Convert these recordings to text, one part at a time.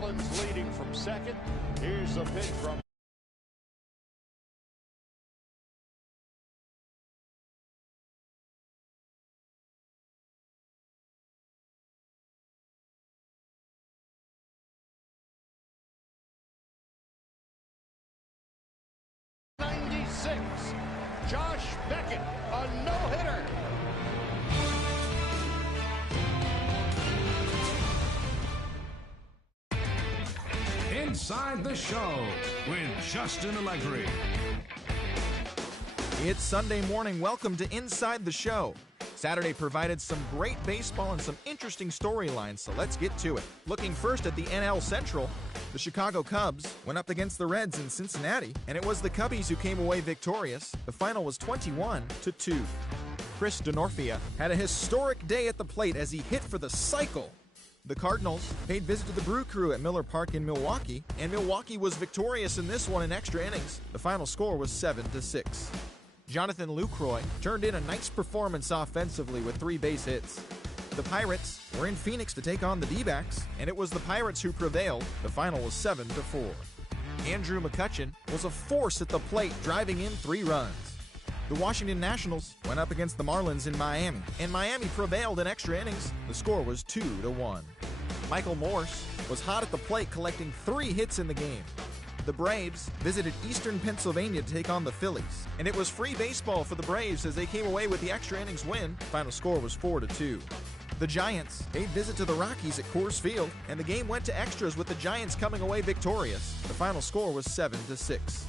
Marlins leading from second. Here's a pitch from Josh Beckett, a no-hitter. Inside the Show with Justin Allegri. It's Sunday morning. Welcome to Inside the Show. Saturday provided some great baseball and some interesting storylines, so let's get to it. Looking first at the NL Central, the Chicago Cubs went up against the Reds in Cincinnati, and it was the Cubbies who came away victorious. The final was 21-2. Chris Denorfia had a historic day at the plate as he hit for the cycle. The Cardinals paid visit to the Brew Crew at Miller Park in Milwaukee, and Milwaukee was victorious in this one in extra innings. The final score was 7-6. Jonathan Lucroy turned in a nice performance offensively with 3 base hits. The Pirates were in Phoenix to take on the D-backs, and it was the Pirates who prevailed. The final was 7-4. Andrew McCutchen was a force at the plate, driving in 3 runs. The Washington Nationals went up against the Marlins in Miami, and Miami prevailed in extra innings. The score was 2-1. Michael Morse was hot at the plate, collecting 3 hits in the game. The Braves visited Eastern Pennsylvania to take on the Phillies, and it was free baseball for the Braves as they came away with the extra innings win. Final score was 4-2. The Giants paid visit to the Rockies at Coors Field, and the game went to extras with the Giants coming away victorious. The final score was 7-6.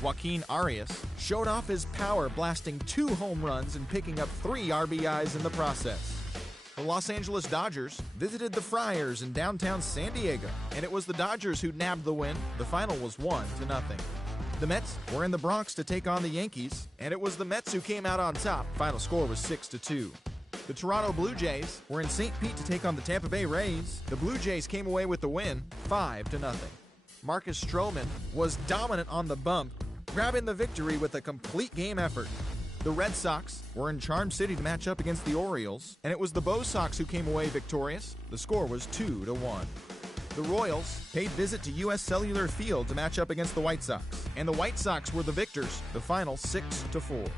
Joaquin Arias showed off his power, blasting 2 home runs and picking up 3 RBIs in the process. The Los Angeles Dodgers visited the Friars in downtown San Diego, and it was the Dodgers who nabbed the win. The final was 1-0. The Mets were in the Bronx to take on the Yankees, and it was the Mets who came out on top. Final score was 6-2. The Toronto Blue Jays were in St. Pete to take on the Tampa Bay Rays. The Blue Jays came away with the win, 5-0. Marcus Stroman was dominant on the bump, grabbing the victory with a complete game effort. The Red Sox were in Charm City to match up against the Orioles, and it was the Bo Sox who came away victorious. The score was 2-1. The Royals paid visit to U.S. Cellular Field to match up against the White Sox, and the White Sox were the victors. The final 6-4.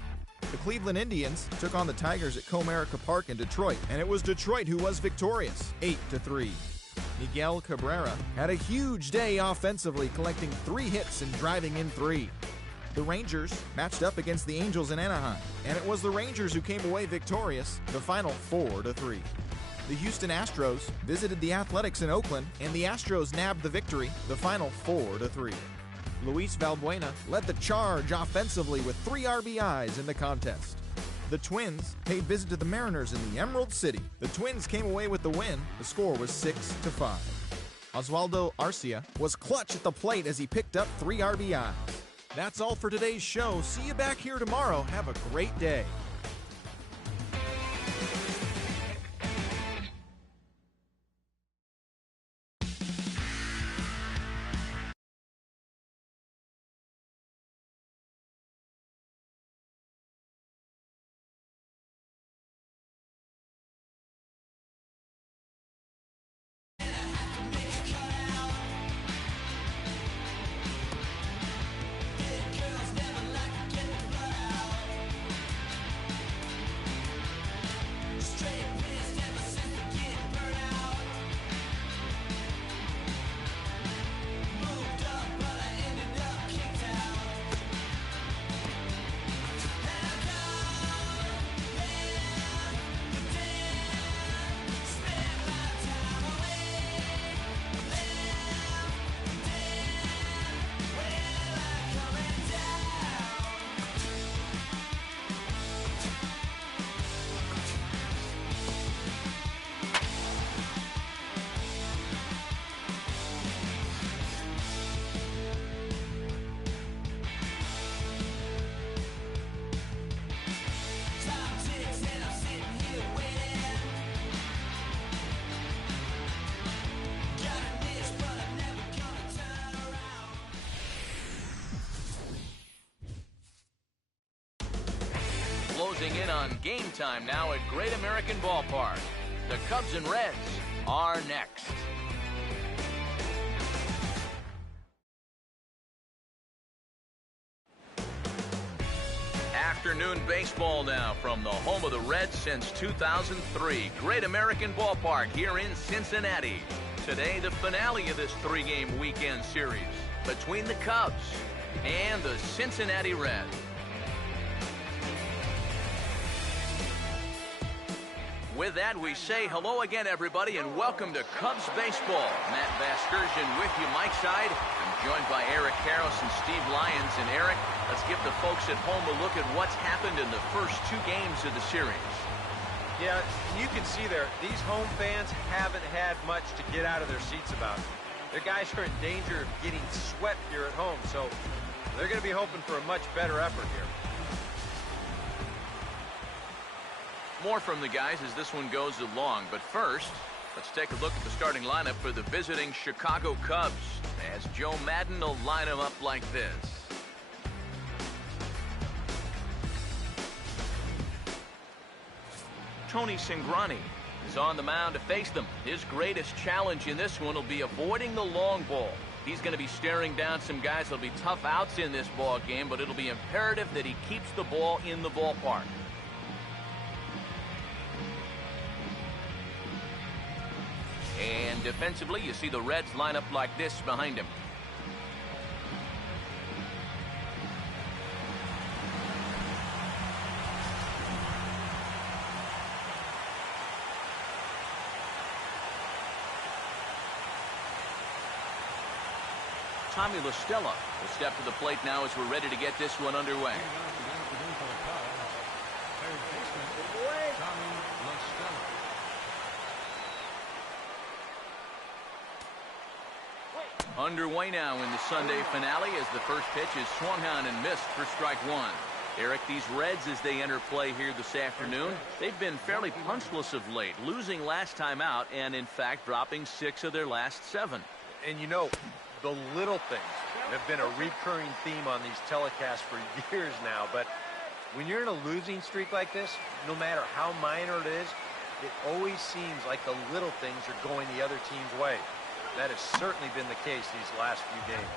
The Cleveland Indians took on the Tigers at Comerica Park in Detroit, and it was Detroit who was victorious, 8-3. Miguel Cabrera had a huge day offensively, collecting 3 hits and driving in 3. The Rangers matched up against the Angels in Anaheim, and it was the Rangers who came away victorious. The final 4-3. The Houston Astros visited the Athletics in Oakland, and the Astros nabbed the victory. The final 4-3. Luis Valbuena led the charge offensively with 3 RBIs in the contest. The Twins paid visit to the Mariners in the Emerald City. The Twins came away with the win. The score was 6-5. Oswaldo Arcia was clutch at the plate as he picked up 3 RBIs. That's all for today's show. See you back here tomorrow. Have a great day. Closing in on game time now at Great American Ballpark. The Cubs and Reds are next. afternoon baseball now from the home of the Reds since 2003. Great American Ballpark here in Cincinnati. Today, the finale of this three-game weekend series between the Cubs and the Cincinnati Reds. With that, we say hello again, everybody, and welcome to Cubs baseball. Matt Vasgersian with you, Mike Side. I'm joined by Eric Karros and Steve Lyons. And Eric, let's give the folks at home a look at what's happened in the first two games of the series. Yeah, you can see there, these home fans haven't had much to get out of their seats about. Their guys are in danger of getting swept here at home, so they're going to be hoping for a much better effort here. More from the guys as this one goes along, but first, let's take a look at the starting lineup for the visiting Chicago Cubs, as Joe Madden will line them up like this. Tony Cingrani is on the mound to face them. His greatest challenge in this one will be avoiding the long ball. He's going to be staring down some guys that'll be tough outs in this ball game, but it'll be imperative that he keeps the ball in the ballpark. And defensively, you see the Reds line up like this behind him. Tommy La Stella will step to the plate now as we're ready to get this one underway. Underway now in the Sunday finale as the first pitch is swung on and missed for strike one. Eric, these Reds, as they enter play here this afternoon, they've been fairly punchless of late, losing last time out and, in fact, dropping 6 of their last 7. And you know, the little things have been a recurring theme on these telecasts for years now, but when you're in a losing streak like this, no matter how minor it is, it always seems like the little things are going the other team's way. That has certainly been the case these last few games.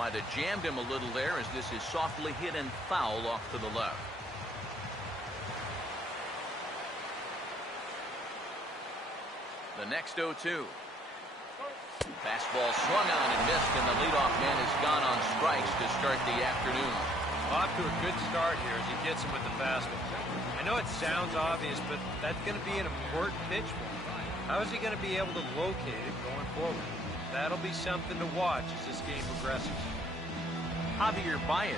Might have jammed him a little there as this is softly hit and foul off to the left. The next 0-2. Fastball swung on and missed, and the leadoff man has gone on strikes to start the afternoon. Off to a good start here as he gets him with the fastball. I know it sounds obvious, but that's going to be an important pitch for him. How is he going to be able to locate it going forward? That'll be something to watch as this game progresses. Javier Baez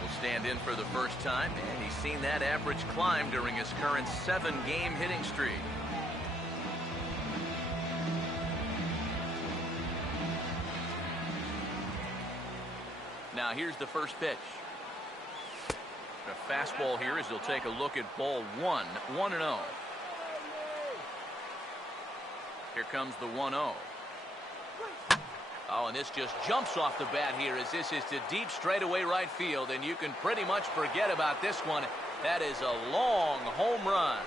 will stand in for the first time, and he's seen that average climb during his current 7-game hitting streak. Now here's the first pitch. A fastball here as he'll take a look at ball 1, 1-0. Here comes the 1-0. Oh, and this just jumps off the bat here as this is to deep straightaway right field, and you can pretty much forget about this one. That is a long home run.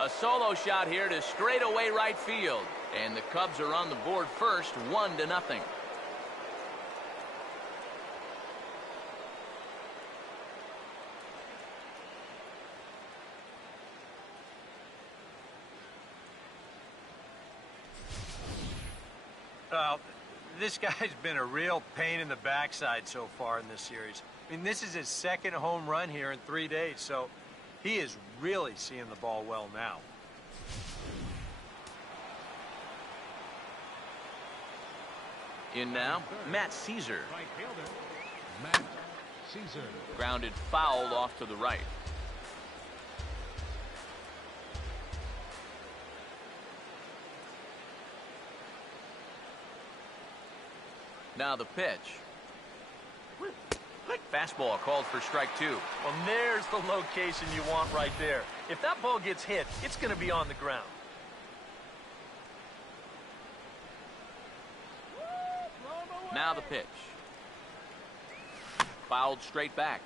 A solo shot here to straightaway right field, and the Cubs are on the board first, 1-0. Well, this guy's been a real pain in the backside so far in this series. I mean, this is his second home run here in 3 days, so he is really seeing the ball well now. In now, Matt Caesar. Right fielder, Matt Caesar. Grounded foul off to the right. Now the pitch. Fastball called for strike 2. Well, there's the location you want right there. If that ball gets hit, it's going to be on the ground. Now the pitch. Fouled straight back.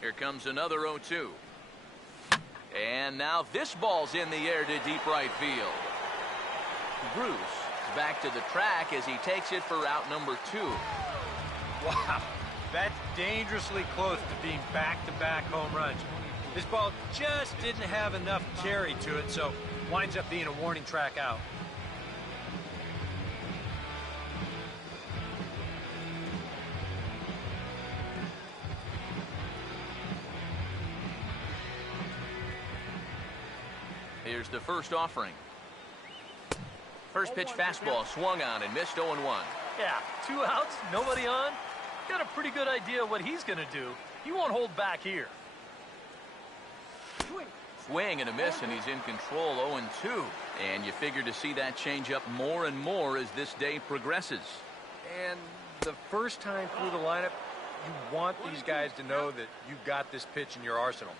Here comes another 0-2. And now this ball's in the air to deep right field. Bruce back to the track as he takes it for out number 2. Wow, that's dangerously close to being back-to-back home runs. This ball just didn't have enough carry to it, so winds up being a warning track out. Here's the first offering. First pitch fastball swung on and missed 0-1. Yeah, 2 outs, nobody on. Got a pretty good idea what he's going to do. He won't hold back here. Swing and a miss, and he's in control 0-2. And you figure to see that change up more and more as this day progresses. And the first time through the lineup, you want these guys to know that you've got this pitch in your arsenal.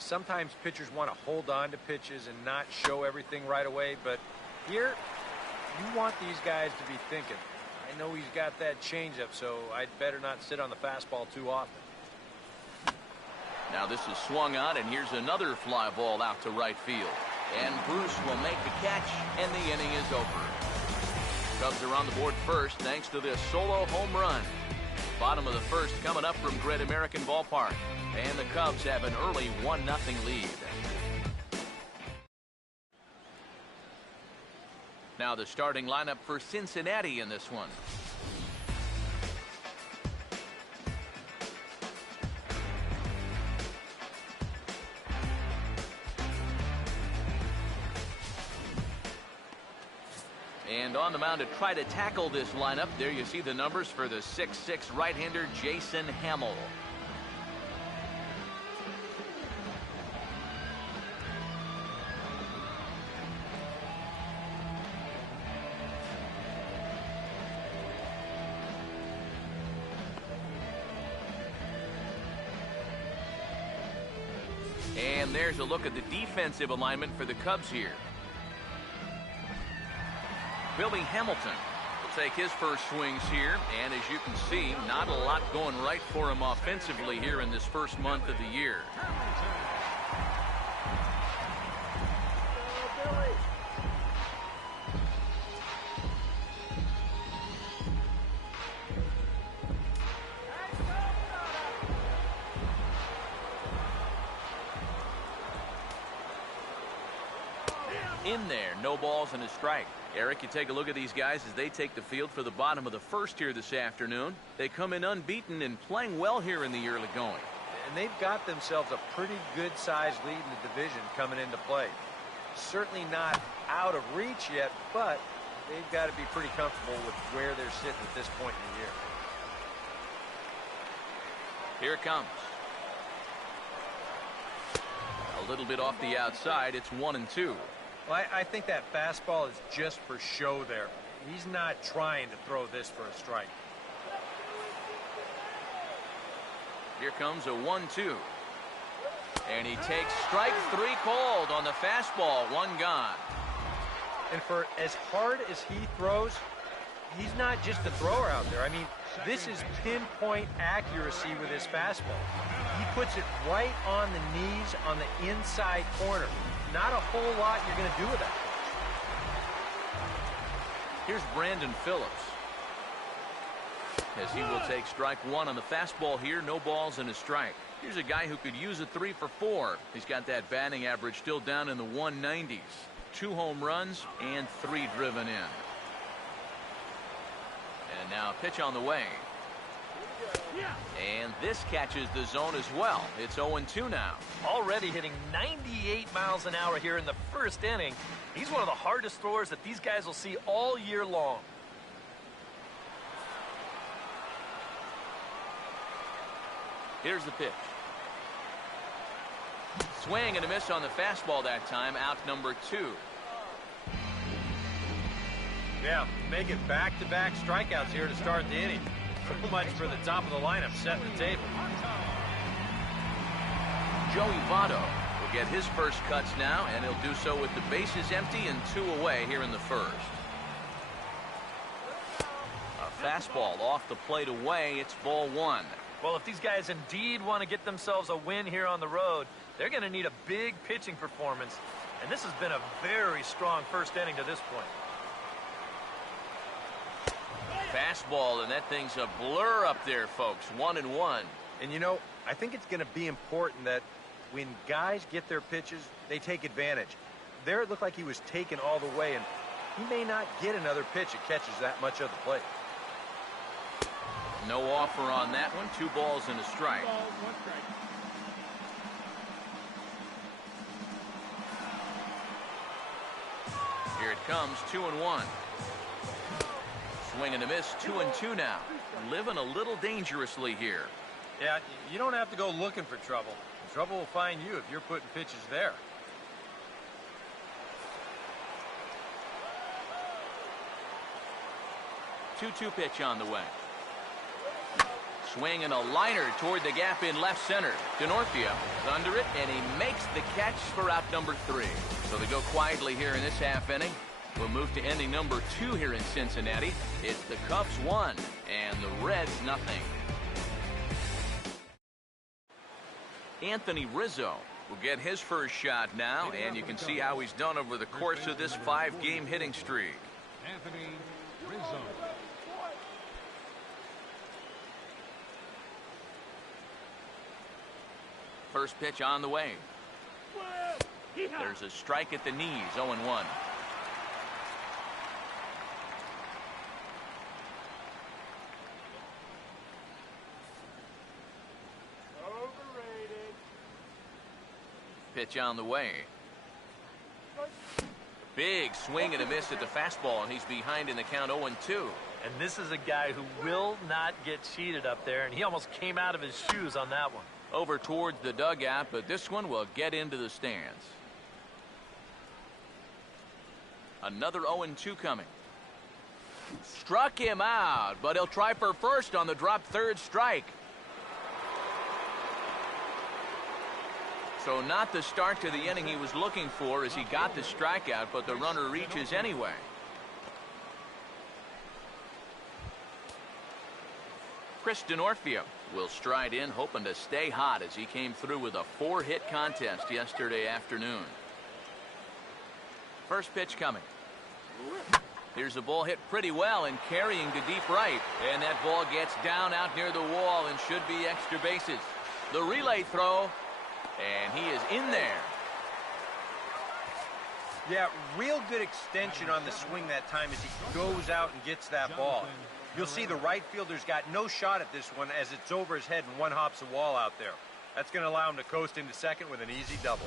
Sometimes pitchers want to hold on to pitches and not show everything right away, but here, you want these guys to be thinking, I know he's got that changeup, so I'd better not sit on the fastball too often. Now this is swung on, and here's another fly ball out to right field. And Bruce will make the catch, and the inning is over. Cubs are on the board first thanks to this solo home run. Bottom of the first coming up from Great American Ballpark. And the Cubs have an early 1-0 lead. Now the starting lineup for Cincinnati in this one. And on the mound to try to tackle this lineup, there you see the numbers for the 6'6" right-hander Jason Hamill. And there's a look at the defensive alignment for the Cubs here. Billy Hamilton will take his first swings here, and as you can see, not a lot going right for him offensively here in this first month of the year. In there, no balls and a strike. Eric, you take a look at these guys as they take the field for the bottom of the first here this afternoon. They come in unbeaten and playing well here in the early going. And they've got themselves a pretty good-sized lead in the division coming into play. Certainly not out of reach yet, but they've got to be pretty comfortable with where they're sitting at this point in the year. Here it comes. A little bit off the outside. It's 1-2. Well, I think that fastball is just for show there. He's not trying to throw this for a strike. Here comes a 1-2. And he takes strike 3 called on the fastball. 1 gone. And for as hard as he throws, he's not just a thrower out there. I mean, this is pinpoint accuracy with his fastball. He puts it right on the knees on the inside corner. Not a whole lot you're going to do with that. Here's Brandon Phillips. As he will take strike 1 on the fastball here. No balls and a strike. Here's a guy who could use a 3 for 4. He's got that batting average still down in the 190s. 2 home runs and 3 driven in. And now pitch on the way. And this catches the zone as well. It's 0-2 now. Already hitting 98 miles an hour here in the first inning. He's one of the hardest throwers that these guys will see all year long. Here's the pitch. Swing and a miss on the fastball that time. Out number 2. Yeah, make it back-to-back strikeouts here to start the inning. So much for the top of the lineup setting the table. Joey Votto will get his first cuts now, and he'll do so with the bases empty and 2 away here in the first. A fastball off the plate away. It's ball 1. Well, if these guys indeed want to get themselves a win here on the road, they're going to need a big pitching performance. And this has been a very strong first inning to this point. Fastball, and that thing's a blur up there, folks. 1-1. And you know, I think it's going to be important that when guys get their pitches, they take advantage. There it looked like he was taken all the way, and he may not get another pitch that catches that much of the plate. No offer on that one. 2 balls and a strike. Here it comes, 2-1. Swing and a miss, 2-2 now. Living a little dangerously here. Yeah, you don't have to go looking for trouble. Trouble will find you if you're putting pitches there. Two pitch on the way. Swing and a liner toward the gap in left center. Denorfia is under it, and he makes the catch for out number 3. So they go quietly here in this half inning. We'll move to inning number 2 here in Cincinnati. It's the Cubs 1 and the Reds nothing. Anthony Rizzo will get his first shot now, and you can see how he's done over the course of this 5-game hitting streak. Anthony Rizzo. First pitch on the way. There's a strike at the knees, 0-1. Pitch on the way. Big swing and a miss at the fastball, and he's behind in the count 0-2. And this is a guy who will not get cheated up there, and he almost came out of his shoes on that one. Over towards the dugout, but this one will get into the stands. Another 0-2 coming. Struck him out, but he'll try for first on the drop third strike. So not the start to the inning he was looking for as he got the strikeout, but the runner reaches anyway. Chris Denorfia will stride in, hoping to stay hot as he came through with a 4-hit contest yesterday afternoon. First pitch coming. Here's a ball hit pretty well and carrying to deep right. And that ball gets down out near the wall and should be extra bases. The relay throw, and he is in there. Yeah, real good extension on the swing that time as he goes out and gets that ball. You'll see the right fielder's got no shot at this one as it's over his head and one hops the wall out there. That's going to allow him to coast into second with an easy double.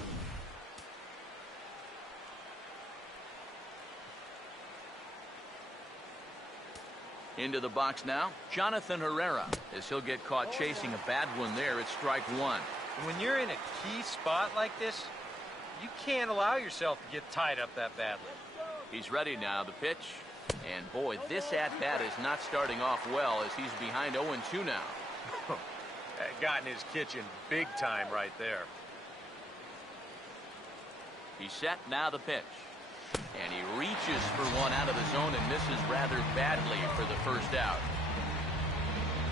Into the box now, Jonathan Herrera, as he'll get caught chasing a bad one there at strike 1. And when you're in a key spot like this, you can't allow yourself to get tied up that badly. He's ready now, the pitch. And boy, this at-bat is not starting off well as he's behind 0-2 now. Got in his kitchen big time right there. He's set, now the pitch. And he reaches for one out of the zone and misses rather badly for the first out.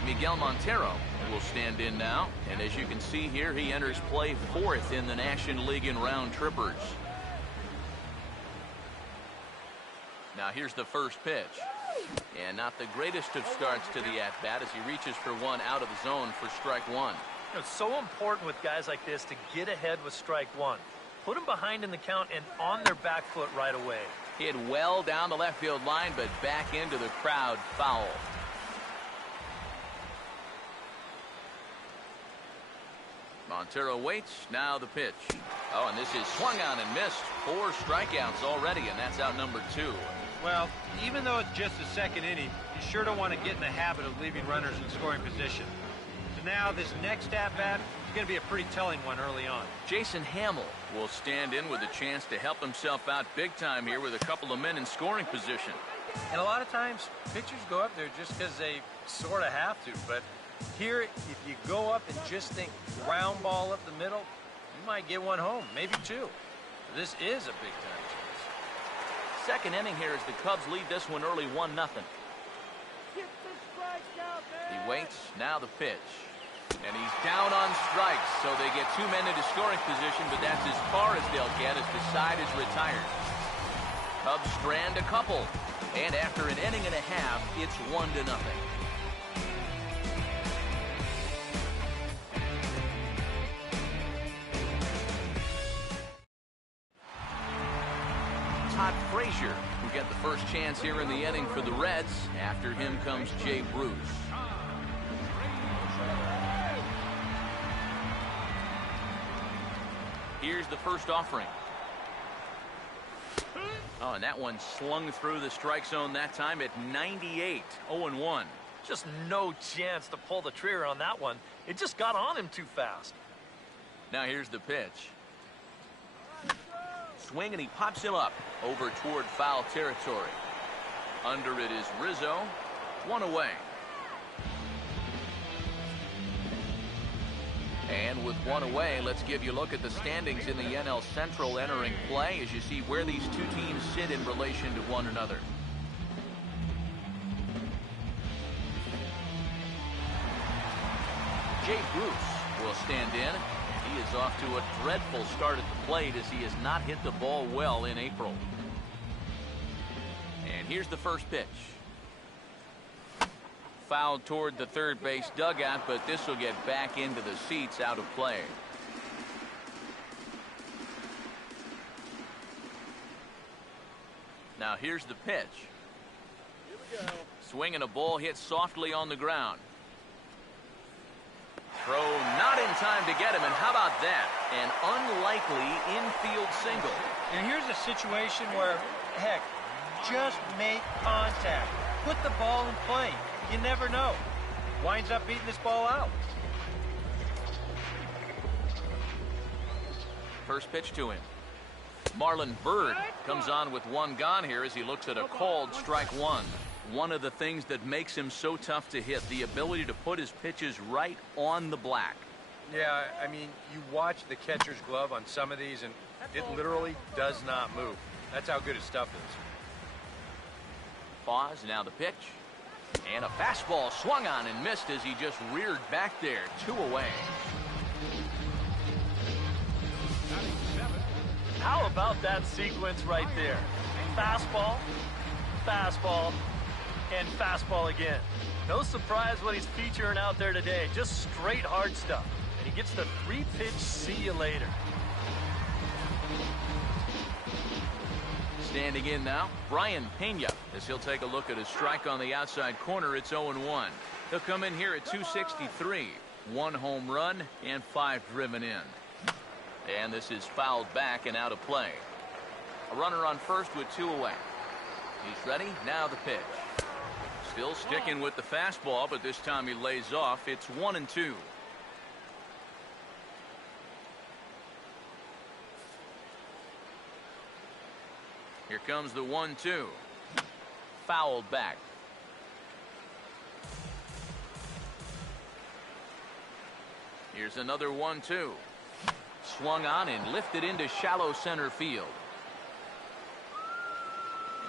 Miguel Montero will stand in now, and as you can see here, he enters play 4th in the National League in round trippers. Now here's the first pitch. And not the greatest of starts to the at-bat as he reaches for one out of the zone for strike 1. You know, it's so important with guys like this to get ahead with strike 1. Put them behind in the count and on their back foot right away. Hit well down the left field line, but back into the crowd foul. Montero waits, now the pitch. Oh, and this is swung on and missed. 4 strikeouts already, and that's out number 2. Well, even though it's just the second inning, you sure don't want to get in the habit of leaving runners in scoring position. So now this next at-bat is going to be a pretty telling one early on. Jason Hamill will stand in with a chance to help himself out big time here with a couple of men in scoring position. And a lot of times, pitchers go up there just because they sort of have to. But here, if you go up and just think ground ball up the middle, you might get one home, maybe 2. This is a big-time chance. Second inning here as the Cubs lead this one early 1-0. He waits, now the pitch. And he's down on strikes, so they get two men into scoring position, but that's as far as they'll get as the side is retired. Cubs strand a couple, and after an inning and a half, it's 1-0. Todd Frazier, who get the first chance here in the inning for the Reds. After him comes Jay Bruce. Here's the first offering. Oh, and that one slung through the strike zone that time at 98, 0-1. Just no chance to pull the trigger on that one. It just got on him too fast. Now here's the pitch. Swing, and he pops him up over toward foul territory. Under it is Rizzo. One away. And with one away, let's give you a look at the standings in the NL Central entering play as you see where these two teams sit in relation to one another. Jay Bruce will stand in. He is off to a dreadful start at the plate as he has not hit the ball well in April. And here's the first pitch. Fouled toward the third base dugout, but this will get back into the seats, out of play. Now here's the pitch. Here we go. Swing and a ball hit softly on the ground. Throw not in time to get him, and how about that? An unlikely infield single. And here's a situation where, heck, just make contact. Put the ball in play. You never know. Winds up beating this ball out. First pitch to him. Marlon Byrd comes on with one gone here as he looks at a called strike one. One of the things that makes him so tough to hit, the ability to put his pitches right on the black. Yeah, I mean, you watch the catcher's glove on some of these, and it literally does not move. That's how good his stuff is. Pause, now the pitch. And a fastball swung on and missed as he just reared back there. 2 away. How about that sequence right there? Fastball, fastball, and fastball again. No surprise what he's featuring out there today. Just straight hard stuff. And he gets the 3-pitch see you later. Standing in now, Brian Pena, as he'll take a look at a strike on the outside corner. It's 0-1. He'll come in here at 263. 1 home run and 5 driven in. And this is fouled back and out of play. A runner on first with 2 away. He's ready. Now the pitch. Still sticking with the fastball, but this time he lays off. It's 1-2. Here comes the 1-2. Fouled back. Here's another 1-2. Swung on and lifted into shallow center field.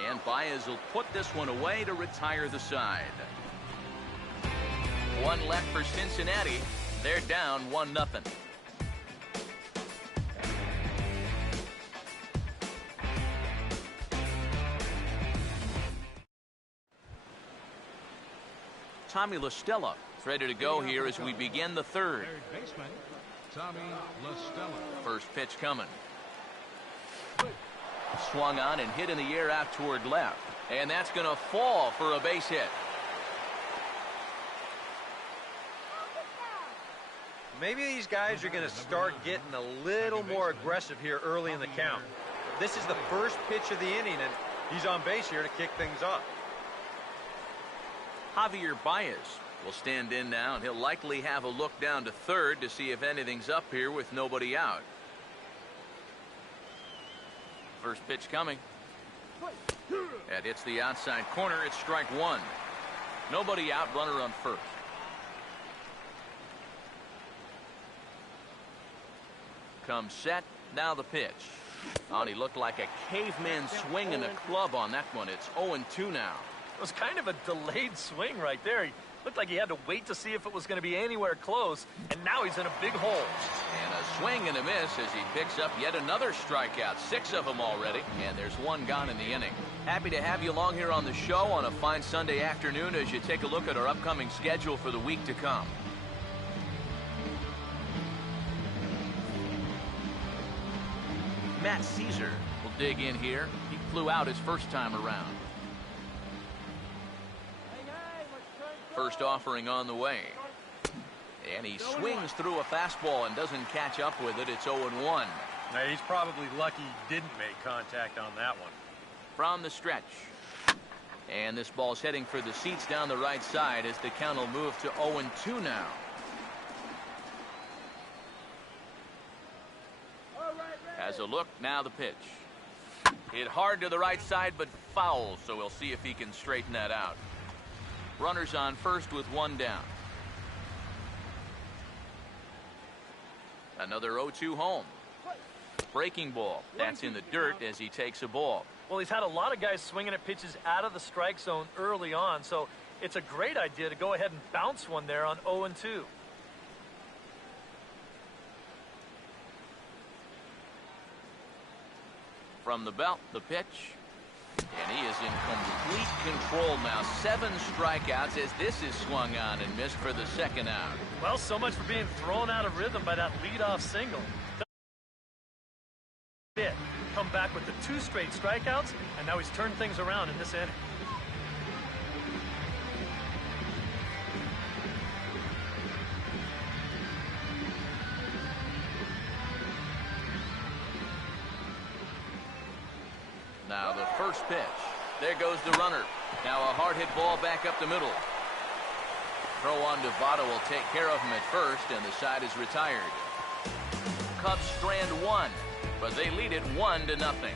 And Baez will put this one away to retire the side. 1 left for Cincinnati. They're down 1-0. Tommy La Stella is ready to go here as we begin the third. Third baseman, Tommy La Stella. First pitch coming. Swung on and hit in the air out toward left. And that's going to fall for a base hit. Maybe these guys are going to start getting a little more aggressive here early in the count. This is the first pitch of the inning, and he's on base here to kick things off. Javier Baez will stand in now, and he'll likely have a look down to third to see if anything's up here with nobody out. First pitch coming. That hits the outside corner. It's strike 1. Nobody out, runner on first. Comes set. Now the pitch. Oh, and he looked like a caveman swinging a club on that one. It's 0-2 now. It was kind of a delayed swing right there. He Looked like he had to wait to see if it was going to be anywhere close, and now he's in a big hole. And a swing and a miss as he picks up yet another strikeout. 6 of them already, and there's 1 gone in the inning. Happy to have you along here on the show on a fine Sunday afternoon as you take a look at our upcoming schedule for the week to come. Matt Caesar will dig in here. He flew out his first time around. First offering on the way. And he swings through a fastball and doesn't catch up with it. It's 0-1. Now, he's probably lucky he didn't make contact on that one. From the stretch. And this ball's heading for the seats down the right side as the count will move to 0-2 now. Has a look, now the pitch. Hit hard to the right side, but foul, so we'll see if he can straighten that out. Runners on first with 1 down. Another 0-2 home. Breaking ball. That's in the dirt as he takes a ball. Well, he's had a lot of guys swinging at pitches out of the strike zone early on, so it's a great idea to go ahead and bounce one there on 0-2. From the belt, the pitch. And he is in complete control now. 7 strikeouts as this is swung on and missed for the 2nd out. Well, so much for being thrown out of rhythm by that leadoff single. Come back with the 2 straight strikeouts, and now he's turned things around in this inning. Now the first pitch. There goes the runner. Now a hard hit ball back up the middle. Throw on to Votto will take care of him at first, and the side is retired. Cubs strand 1, but they lead it 1-0.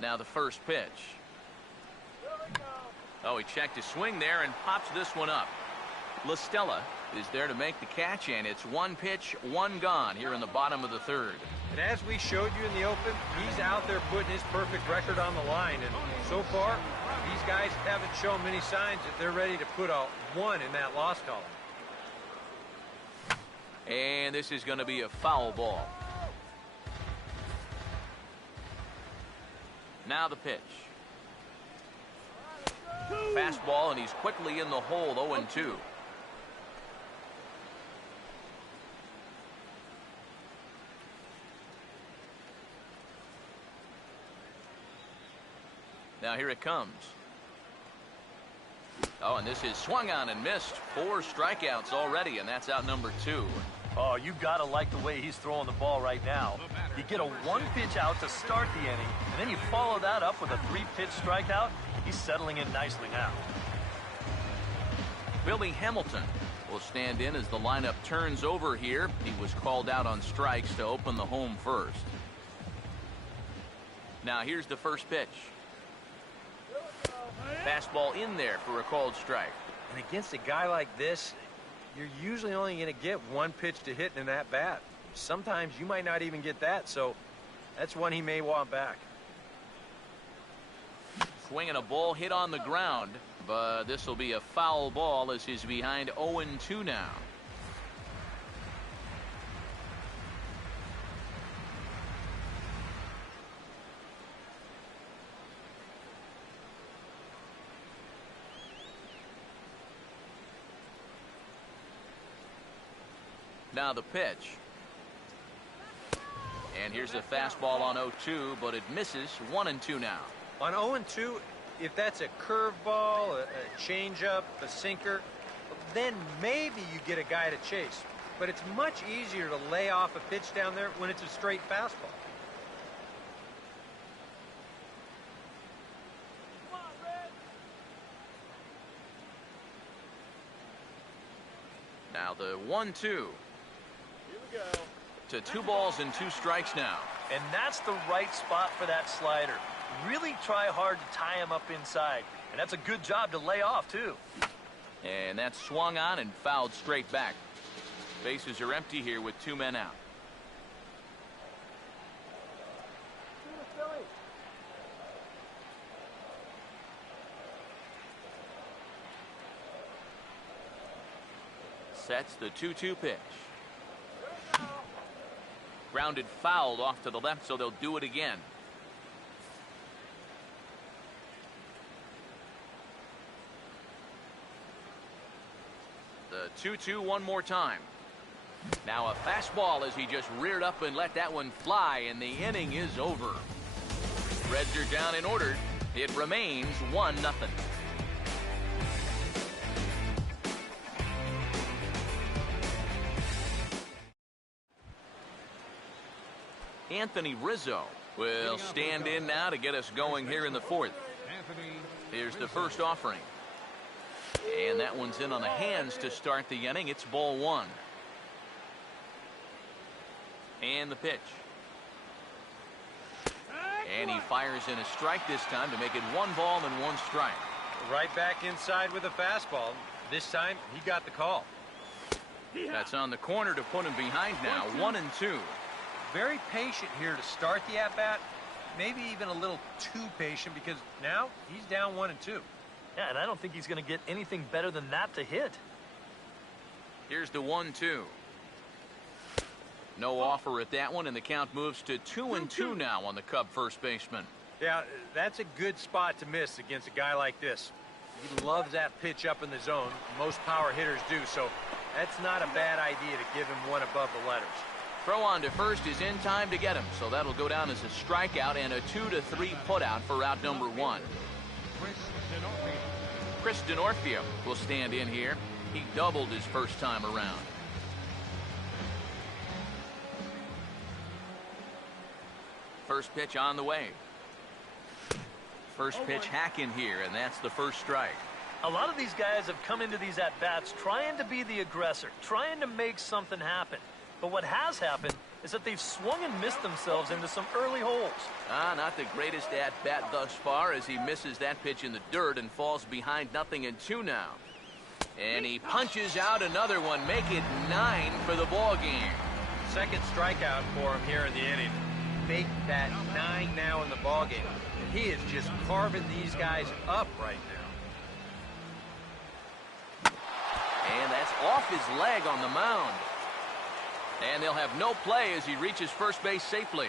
Now the first pitch. Oh, he checked his swing there and pops this one up. La Stella is there to make the catch, and it's 1 pitch, 1 gone here in the bottom of the 3rd. And as we showed you in the open, he's out there putting his perfect record on the line. And so far, these guys haven't shown many signs that they're ready to put a 1 in that loss column. And this is going to be a foul ball. Now the pitch. Fastball, and he's quickly in the hole, 0-2. Now here it comes. Oh, and this is swung on and missed. 4 strikeouts already, and that's out number 2. Oh, you gotta like the way he's throwing the ball right now. You get a 1-pitch out to start the inning, and then you follow that up with a 3-pitch strikeout. He's settling in nicely now. Billy Hamilton will stand in as the lineup turns over here. He was called out on strikes to open the home first. Now here's the first pitch. Fastball in there for a called strike. And against a guy like this, you're usually only going to get 1 pitch to hit in that bat. Sometimes you might not even get that, so that's one he may want back. Swinging a ball hit on the ground, but this will be a foul ball as he's behind 0-2 now. Now the pitch. And here's a fastball on 0-2, but it misses. 1-2 now. On 0-2, if that's a curveball, a changeup, a sinker, then maybe you get a guy to chase. But it's much easier to lay off a pitch down there when it's a straight fastball. Now the 1-2. Here we go. To 2 balls and 2 strikes now. And that's the right spot for that slider. Really try hard to tie him up inside. And that's a good job to lay off, too. And that's swung on and fouled straight back. Bases are empty here with 2 men out. Sets the 2-2 pitch. Grounded fouled off to the left, so they'll do it again. The 2-2 one more time. Now a fastball as he just reared up and let that one fly, and the inning is over. Reds are down and ordered. It remains 1-0. Anthony Rizzo will stand in now to get us going here in the 4th. Here's the first offering. And that one's in on the hands to start the inning. It's ball 1. And the pitch. And he fires in a strike this time to make it 1 ball and 1 strike. Right back inside with a fastball. This time, he got the call. That's on the corner to put him behind now. 1-2. Very patient here to start the at-bat. Maybe even a little too patient because now he's down 1-2. Yeah, and I don't think he's going to get anything better than that to hit. Here's the 1-2. No offer at that one, and the count moves to 2-2 now on the Cub first baseman. Yeah, that's a good spot to miss against a guy like this. He loves that pitch up in the zone. Most power hitters do, so that's not a bad idea to give him one above the letters. Throw on to first is in time to get him, so that'll go down as a strikeout and a 2-3 putout for out number 1. Chris Denorfia will stand in here. He doubled his first time around. First pitch on the way. First pitch hack in here, and that's the first strike. A lot of these guys have come into these at-bats trying to be the aggressor, trying to make something happen. But what has happened is that they've swung and missed themselves into some early holes. Not the greatest at-bat thus far as he misses that pitch in the dirt and falls behind 0-2 now. And he punches out another one, make it 9 for the ball game. Second strikeout for him here in the inning. Make that 9 now in the ball game. And he is just carving these guys up right now. And that's off his leg on the mound. And they'll have no play as he reaches first base safely.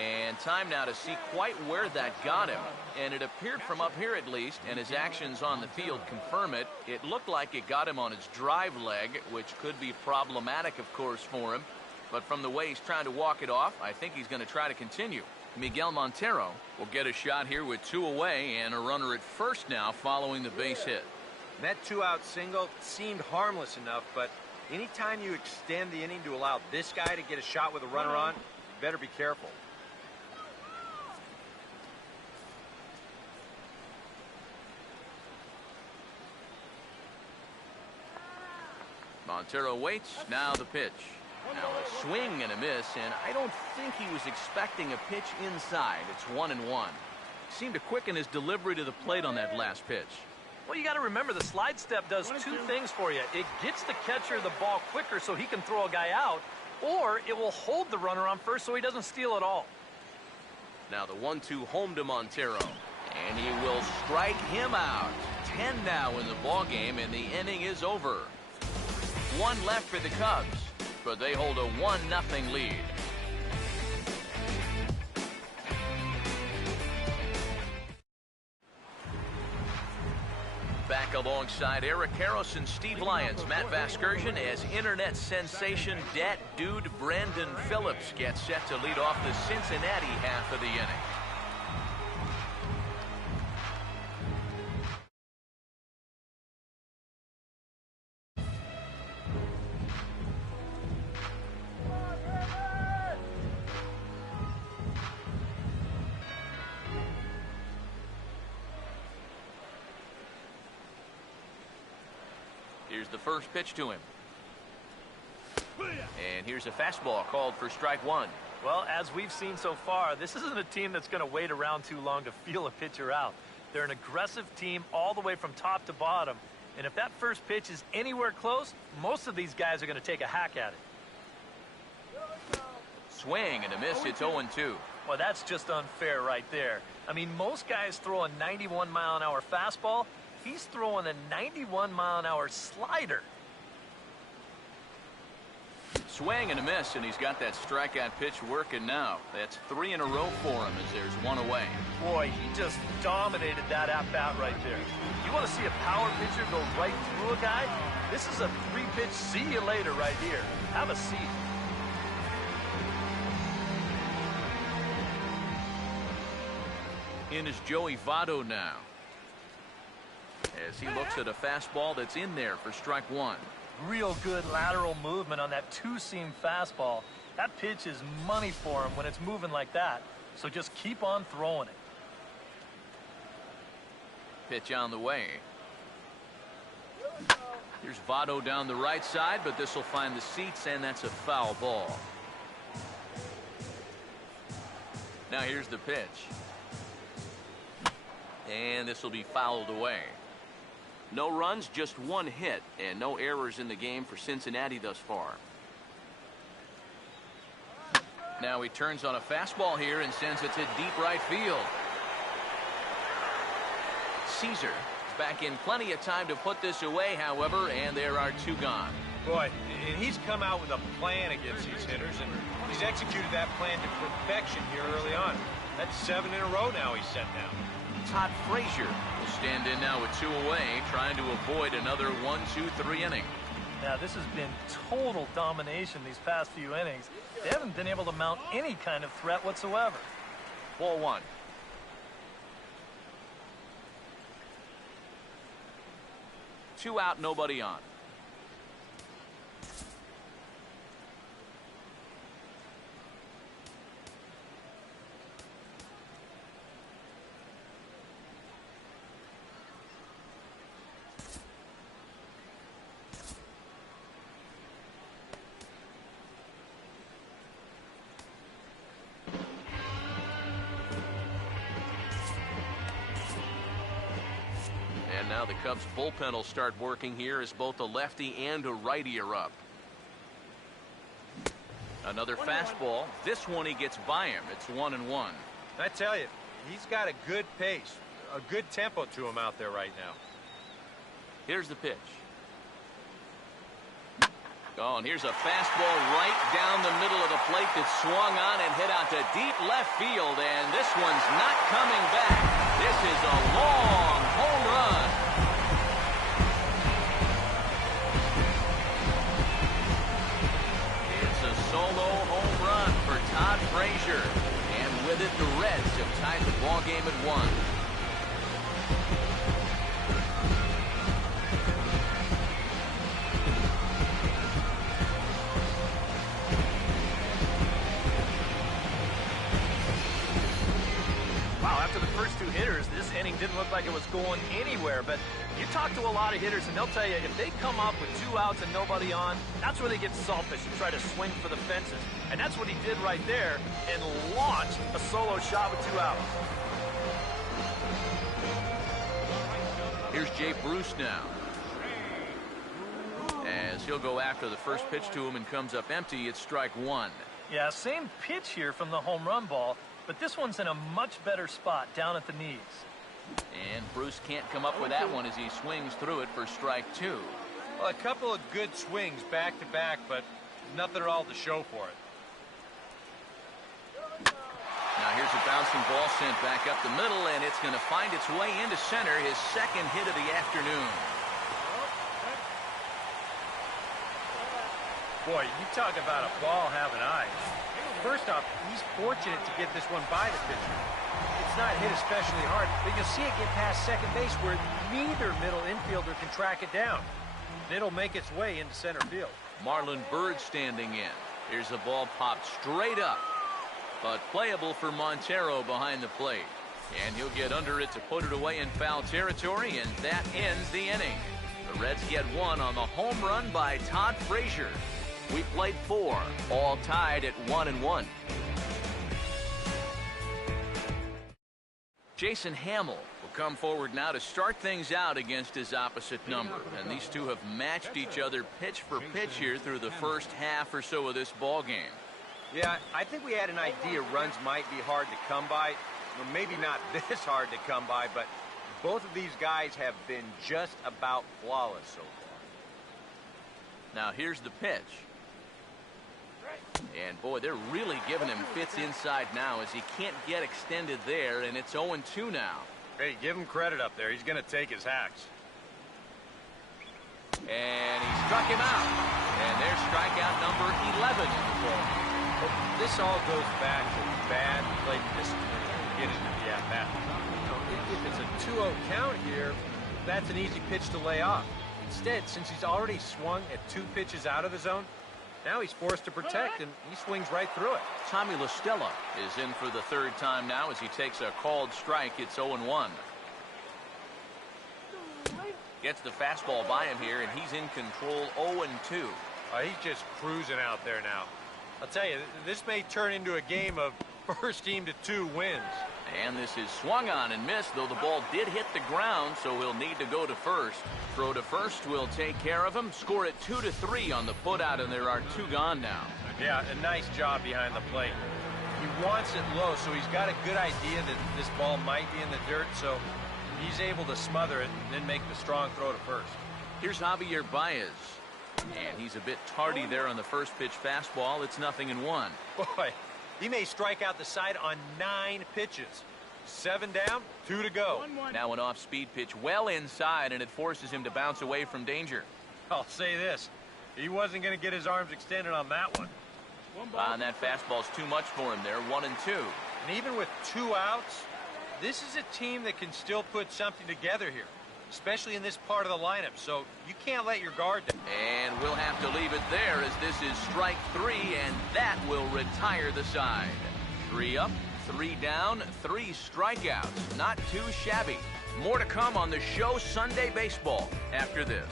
And time now to see quite where that got him. And it appeared from up here at least, and his actions on the field confirm it. It looked like it got him on his drive leg, which could be problematic, of course, for him. But from the way he's trying to walk it off, I think he's going to try to continue. Miguel Montero will get a shot here with 2 away and a runner at first now following the base hit. That 2-out single seemed harmless enough, but anytime you extend the inning to allow this guy to get a shot with a runner on, you better be careful. Montero waits, now the pitch. Now a swing and a miss, and I don't think he was expecting a pitch inside. It's 1-1. Seemed to quicken his delivery to the plate on that last pitch. Well, you got to remember the slide step does 2 things for you. It gets the catcher the ball quicker so he can throw a guy out, or it will hold the runner on first so he doesn't steal it all. Now the 1-2 home to Montero, and he will strike him out. 10 now in the ball game, and the inning is over. 1 left for the Cubs, but they hold a 1-0 lead. Back alongside Eric Harrison, Steve Lyons, Matt Vasgersian, as internet sensation Dat Dude Brandon Phillips gets set to lead off the Cincinnati half of the inning. Here's the first pitch to him. And here's a fastball called for strike one. Well, as we've seen so far, this isn't a team that's going to wait around too long to feel a pitcher out. They're an aggressive team all the way from top to bottom. And if that first pitch is anywhere close, most of these guys are going to take a hack at it. Swing and a miss. It's 0-2. Well, that's just unfair right there. I mean, most guys throw a 91-mile-an-hour fastball. He's throwing a 91-mile-an-hour slider. Swing and a miss, and he's got that strikeout pitch working now. That's 3 in a row for him as there's one away. Boy, he just dominated that at-bat right there. You want to see a power pitcher go right through a guy? This is a 3-pitch see you later right here. Have a seat. In is Joey Votto now, as he looks at a fastball that's in there for strike one. Real good lateral movement on that two-seam fastball. That pitch is money for him when it's moving like that. So just keep on throwing it. Pitch on the way. Here's Votto down the right side, but this will find the seats, and that's a foul ball. Now here's the pitch. And this will be fouled away. No runs, just one hit, and no errors in the game for Cincinnati thus far. Now he turns on a fastball here and sends it to deep right field. Caesar is back in plenty of time to put this away, however, and there are 2 gone. Boy, and he's come out with a plan against these hitters, and he's executed that plan to perfection here early on. That's 7 in a row now he's set down. Todd Frazier will stand in now with 2 away, trying to avoid another 1-2-3 inning. Now, this has been total domination these past few innings. They haven't been able to mount any kind of threat whatsoever. Ball 1. Two out, nobody on. And now the Cubs bullpen will start working here as both a lefty and a righty are up. Another fastball. This one he gets by him. It's 1-1. I tell you, he's got a good pace, a good tempo to him out there right now. Here's the pitch. Oh, and here's a fastball right down the middle of the plate that swung on and hit out to deep left field, and this one's not coming back. This is a long home run. It's a solo home run for Todd Frazier, and with it, the Reds have tied the ball game at 1. After the first 2 hitters, this inning didn't look like it was going anywhere. But you talk to a lot of hitters, and they'll tell you if they come up with 2 outs and nobody on, that's where they get selfish and try to swing for the fences. And that's what he did right there and launched a solo shot with 2 outs. Here's Jay Bruce now, as he'll go after the first pitch to him and comes up empty. It's strike 1. Yeah, same pitch here from the home run ball, but this one's in a much better spot down at the knees. And Bruce can't come up with that one as he swings through it for strike 2. Well, a couple of good swings back to back, but nothing at all to show for it. Now here's a bouncing ball sent back up the middle, and it's going to find its way into center, his second hit of the afternoon. Boy, you talk about a ball having eyes. First off, he's fortunate to get this one by the pitcher. It's not hit especially hard, but you'll see it get past second base where neither middle infielder can track it down. And it'll make its way into center field. Marlon Byrd standing in. Here's a ball popped straight up, but playable for Montero behind the plate. And he'll get under it to put it away in foul territory, and that ends the inning. The Reds get one on the home run by Todd Frazier. We played 4, all tied at 1-1. Jason Hamill will come forward now to start things out against his opposite number. And these two have matched each other pitch for pitch here through the first half or so of this ball game. Yeah, I think we had an idea runs might be hard to come by. Well, maybe not this hard to come by, but both of these guys have been just about flawless so far. Now here's the pitch. And boy, they're really giving him fits inside now as he can't get extended there, and it's 0-2 now. Hey, give him credit up there. He's going to take his hacks. And he struck him out. And there's strikeout number 11 in the ball. Well, this all goes back to bad plate discipline to get into the at-bat. If it's a 2-0 count here, that's an easy pitch to lay off. Instead, since he's already swung at 2 pitches out of the zone, now he's forced to protect, and he swings right through it. Tommy La Stella is in for the 3rd time now as he takes a called strike. It's 0-1. Gets the fastball by him here, and he's in control 0-2. He's just cruising out there now. I'll tell you, this may turn into a game of first team to 2 wins. And this is swung on and missed, though the ball did hit the ground, so he'll need to go to first. Throw to first will take care of him. Score it 2-3 on the putout, and there are 2 gone now. Yeah, a nice job behind the plate. He wants it low, so he's got a good idea that this ball might be in the dirt, so he's able to smother it and then make the strong throw to first. Here's Javier Baez. And he's a bit tardy there on the first pitch fastball. It's 0-1. Boy, he may strike out the side on 9 pitches. 7 down, 2 to go. Now an off-speed pitch well inside, and it forces him to bounce away from danger. I'll say this. He wasn't going to get his arms extended on that one. And that fastball's too much for him there, 1-2. And even with 2 outs, this is a team that can still put something together here, especially in this part of the lineup, so you can't let your guard down. And we'll have to leave it there as this is strike 3, and that will retire the side. 3 up, 3 down, 3 strikeouts. Not too shabby. More to come on the show Sunday Baseball after this.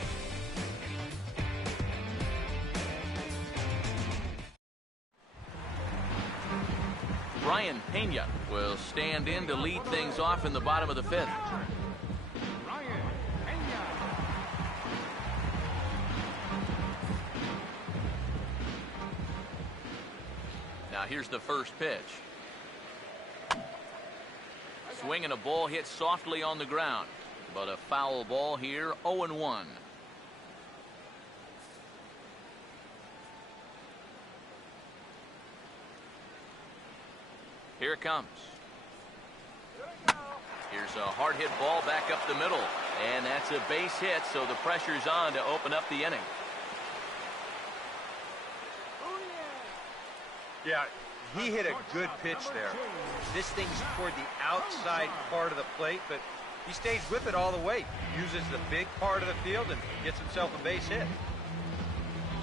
Brian Pena will stand in to lead things off in the bottom of the 5th. Now here's the first pitch. Swing and a ball hit softly on the ground, but a foul ball here, 0-1. Here it comes. Here's a hard hit ball back up the middle, and that's a base hit, so the pressure's on to open up the inning. Yeah, he hit a good pitch there. This thing's toward the outside part of the plate, but he stays with it all the way. Uses the big part of the field and gets himself a base hit.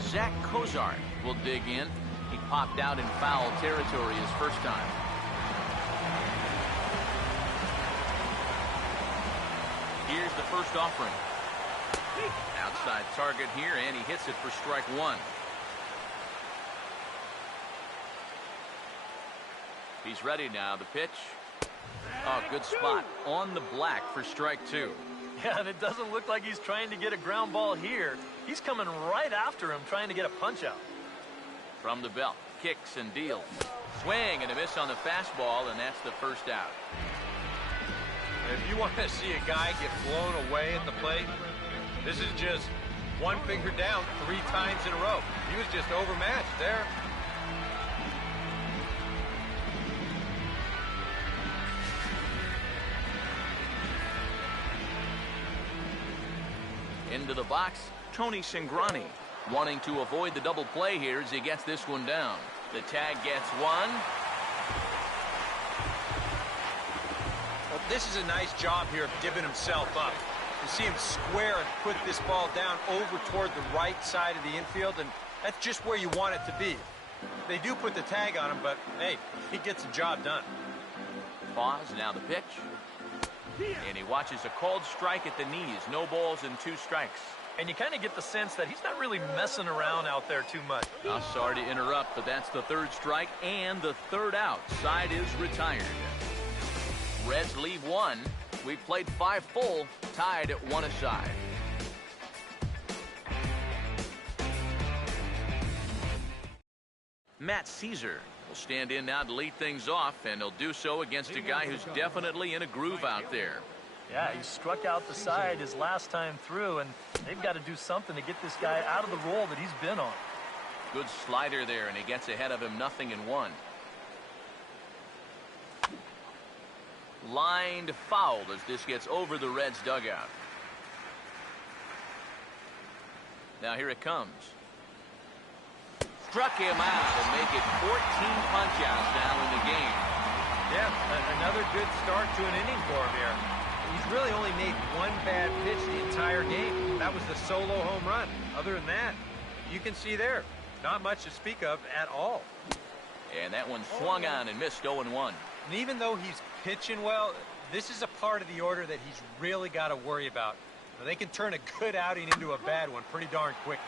Zach Kozart will dig in. He popped out in foul territory his first time. Here's the first offering. Outside target here, and he hits it for strike 1. He's ready now. The pitch. Oh, good spot on the black for strike 2. Yeah, and it doesn't look like he's trying to get a ground ball here. He's coming right after him, trying to get a punch out. From the belt, kicks and deals. Swing and a miss on the fastball, and that's the first out. If you want to see a guy get blown away at the plate, this is just one finger down 3 times in a row. He was just overmatched there. Into the box, Tony Cingrani, wanting to avoid the double play here as he gets this one down. The tag gets one. Well, this is a nice job here of giving himself up. You see him square and put this ball down over toward the right side of the infield, and that's just where you want it to be. They do put the tag on him, but, hey, he gets the job done. Pause, now the pitch. And he watches a called strike at the knees. No balls and 2 strikes. And you kind of get the sense that he's not really messing around out there too much. Sorry to interrupt, but that's the 3rd strike and the 3rd out. Side is retired. Reds leave 1. We've played 5 full, tied at 1 aside. Matt Caesar will stand in now to lead things off, and he'll do so against a guy who's definitely in a groove out there. Yeah, he struck out the side his last time through, and they've got to do something to get this guy out of the role that he's been on. Good slider there, and he gets ahead of him 0-1. Lined fouled as this gets over the Reds dugout. Now here it comes. Struck him out and make it 14 punch-outs now in the game. Yeah, another good start to an inning for him here. He's really only made 1 bad pitch the entire game. That was the solo home run. Other than that, you can see there, not much to speak of at all. And that one swung on and missed 0-1. And even though he's pitching well, this is a part of the order that he's really got to worry about. They can turn a good outing into a bad one pretty darn quickly.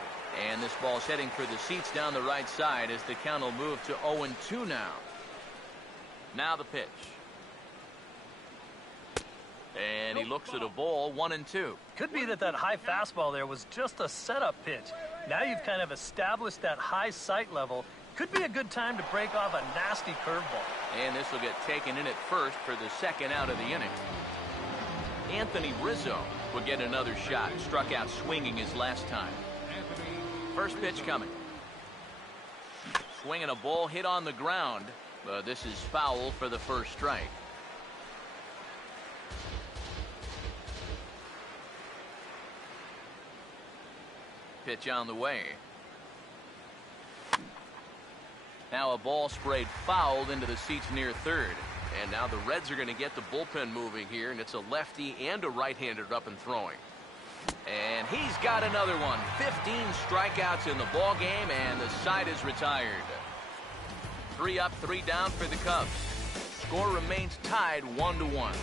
And this ball's heading for the seats down the right side as the count will move to 0-2 now. Now the pitch. And he looks at a ball, 1-2. Could be that high fastball there was just a setup pitch. Now you've kind of established that high sight level. Could be a good time to break off a nasty curveball. And this will get taken in at first for the 2nd out of the inning. Anthony Rizzo would get another shot. Struck out swinging his last time. First pitch coming. Swinging a ball hit on the ground. This is foul for the 1st strike. Pitch on the way. Now a ball sprayed fouled into the seats near 3rd. And now the Reds are going to get the bullpen moving here, and it's a lefty and a right-hander up and throwing. And he's got another one. 15 strikeouts in the ball game, and the side is retired. 3 up, 3 down for the Cubs. Score remains tied 1-1.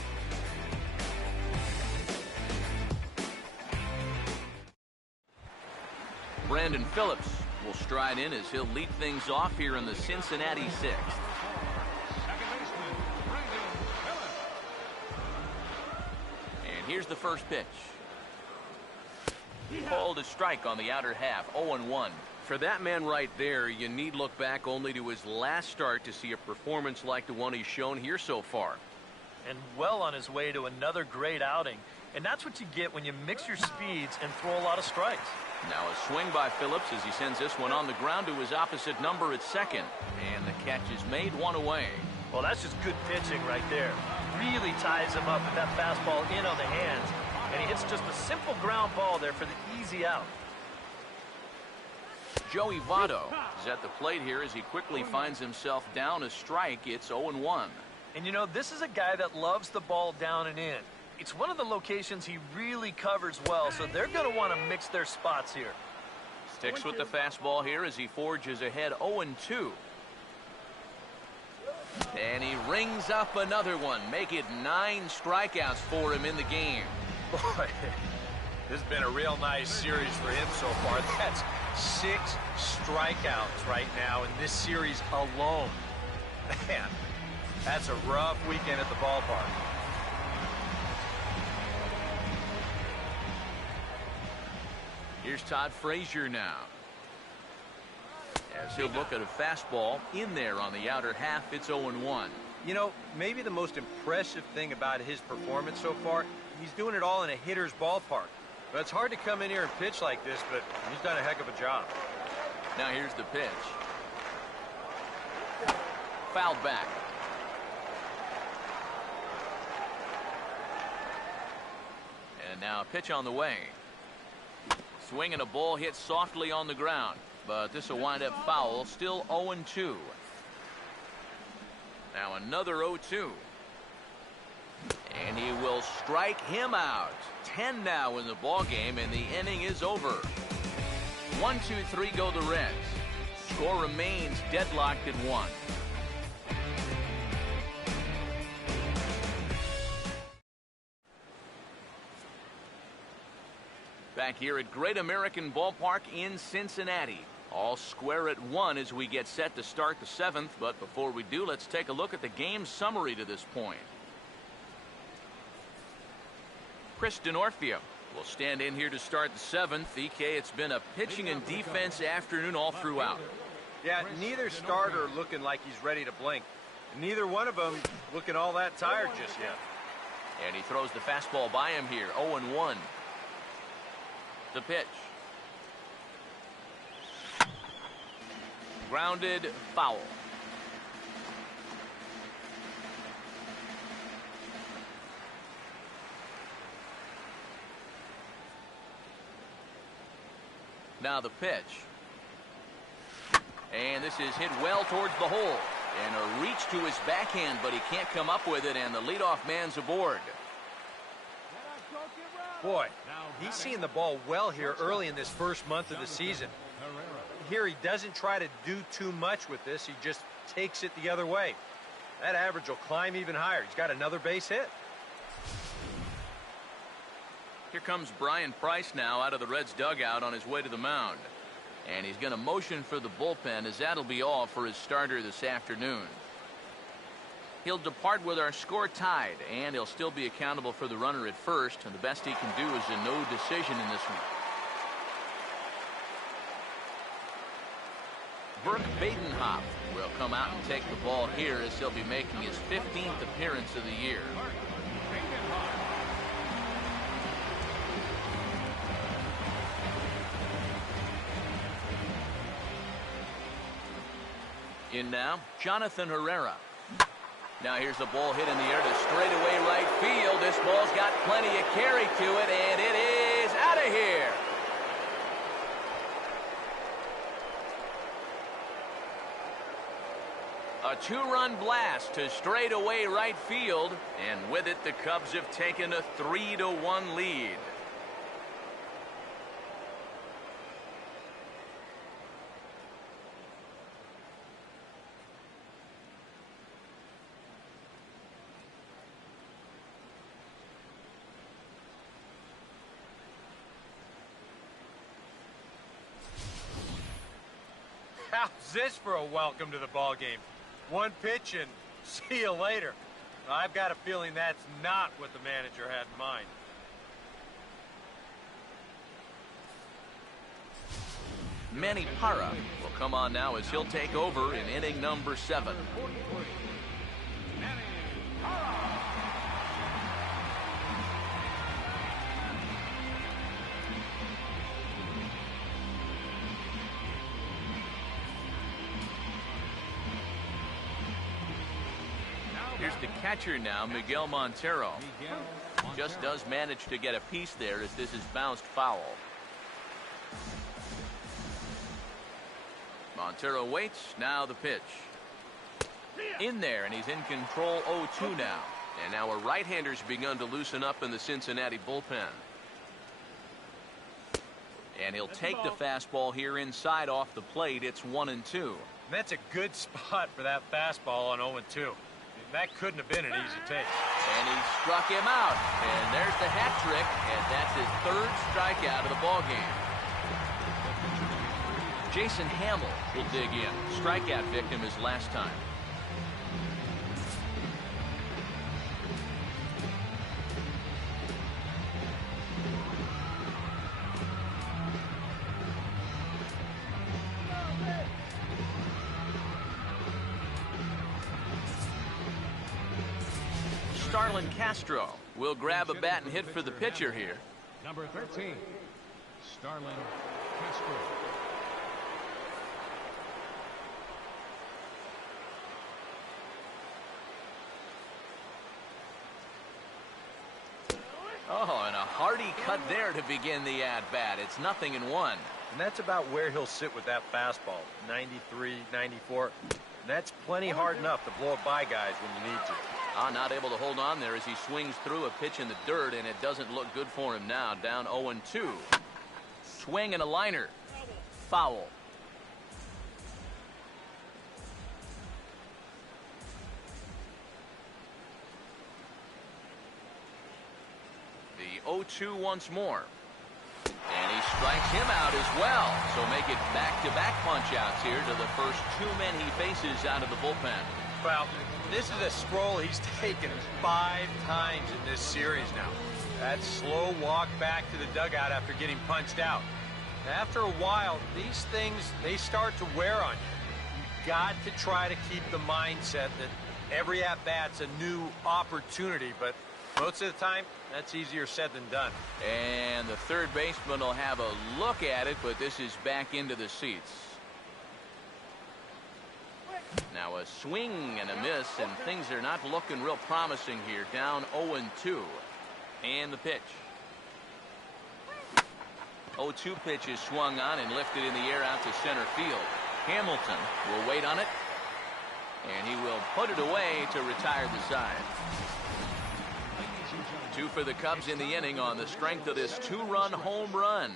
Brandon Phillips will stride in as he'll lead things off here in the Cincinnati 6th. And here's the first pitch. Called a strike on the outer half, 0-1. For that man right there, you need look back only to his last start to see a performance like the one he's shown here so far. And well on his way to another great outing. And that's what you get when you mix your speeds and throw a lot of strikes. Now a swing by Phillips as he sends this one on the ground to his opposite number at 2nd. And the catch is made, 1 away. Well, that's just good pitching right there. Really ties him up with that fastball in on the hands. And he hits just a simple ground ball there for the easy out. Joey Votto is at the plate here as he quickly finds himself down a strike. It's 0-1. And you know, this is a guy that loves the ball down and in. It's one of the locations he really covers well, so they're going to want to mix their spots here. Sticks with the fastball here as he forges ahead 0-2. And he rings up another one. Make it 9 strikeouts for him in the game. Boy, this has been a real nice series for him so far. That's 6 strikeouts right now in this series alone. Man, that's a rough weekend at the ballpark. Here's Todd Frazier now. As he'll look at a fastball in there on the outer half, it's 0-1. You know, maybe the most impressive thing about his performance so far, he's doing it all in a hitter's ballpark. But it's hard to come in here and pitch like this, but he's done a heck of a job. Now here's the pitch. Fouled back. And now a pitch on the way. Swinging a ball hit softly on the ground, but this will wind up foul. Still 0-2. Now another 0-2. And he will strike him out. 10 now in the ball game, and the inning is over. 1-2-3 go the Reds. Score remains deadlocked at 1. Back here at Great American Ballpark in Cincinnati. All square at 1 as we get set to start the 7th. But before we do, let's take a look at the game summary to this point. Chris DeNorfia will stand in here to start the 7th. EK, it's been a pitching and defense afternoon all throughout. Yeah, neither starter looking like he's ready to blink. Neither one of them looking all that tired just yet. And he throws the fastball by him here. 0-1. The pitch. Grounded foul. Now the pitch. And this is hit well towards the hole. And a reach to his backhand, but he can't come up with it, and the leadoff man's aboard. Boy, he's seeing the ball well here early in this first month of the season. Here he doesn't try to do too much with this. He just takes it the other way. That average will climb even higher. He's got another base hit. Here comes Brian Price now out of the Reds dugout on his way to the mound. And he's going to motion for the bullpen, as that'll be all for his starter this afternoon. He'll depart with our score tied, and he'll still be accountable for the runner at first, and the best he can do is a no decision in this one. Burke Badenhoff will come out and take the ball here, as he'll be making his 15th appearance of the year. In now, Jonathan Herrera. Now here's the ball hit in the air to straightaway right field. This ball's got plenty of carry to it, and it is out of here. A 2-run blast to straightaway right field, and with it the Cubs have taken a 3-1 lead. How's this for a welcome to the ball game? One pitch and see you later. I've got a feeling that's not what the manager had in mind. Manny Parra will come on now as he'll take over in inning number 7. Here's the catcher now, Miguel Montero. Just does manage to get a piece there as this is bounced foul. Montero waits. Now the pitch. In there, and he's in control. 0-2 now. And now a right-hander's begun to loosen up in the Cincinnati bullpen. And he'll take the fastball here inside off the plate. It's 1-2. That's a good spot for that fastball on 0-2. That couldn't have been an easy take. And he struck him out. And there's the hat trick, and that's his 3rd strikeout of the ball game. Jason Hamill will dig in. Strikeout victim his last time. Starlin Castro will grab a bat and hit for the pitcher here. Number 13, Starlin Castro. Oh, and a Hearty cut there to begin the at-bat. It's 0-1. And that's about where he'll sit with that fastball, 93, 94. And that's plenty hard enough to blow it by guys when you need to. Not able to hold on there as he swings through a pitch in the dirt, and it doesn't look good for him now. Down 0-2. Swing and a liner. Foul. The 0-2 once more. And he strikes him out as well. So make it back-to-back punch-outs here to the first two men he faces out of the bullpen. Well, this is a stroll he's taken 5 times in this series now. That slow walk back to the dugout after getting punched out. After a while, these things, they start to wear on you. You've got to try to keep the mindset that every at-bat's a new opportunity, but most of the time, that's easier said than done. And the third baseman will have a look at it, but this is back into the seats. Now a swing and a miss, and things are not looking real promising here. Down 0-2. And the pitch. 0-2 pitch is swung on and lifted in the air out to center field. Hamilton will wait on it, and he will put it away to retire the side. 2 for the Cubs in the inning on the strength of this 2-run home run.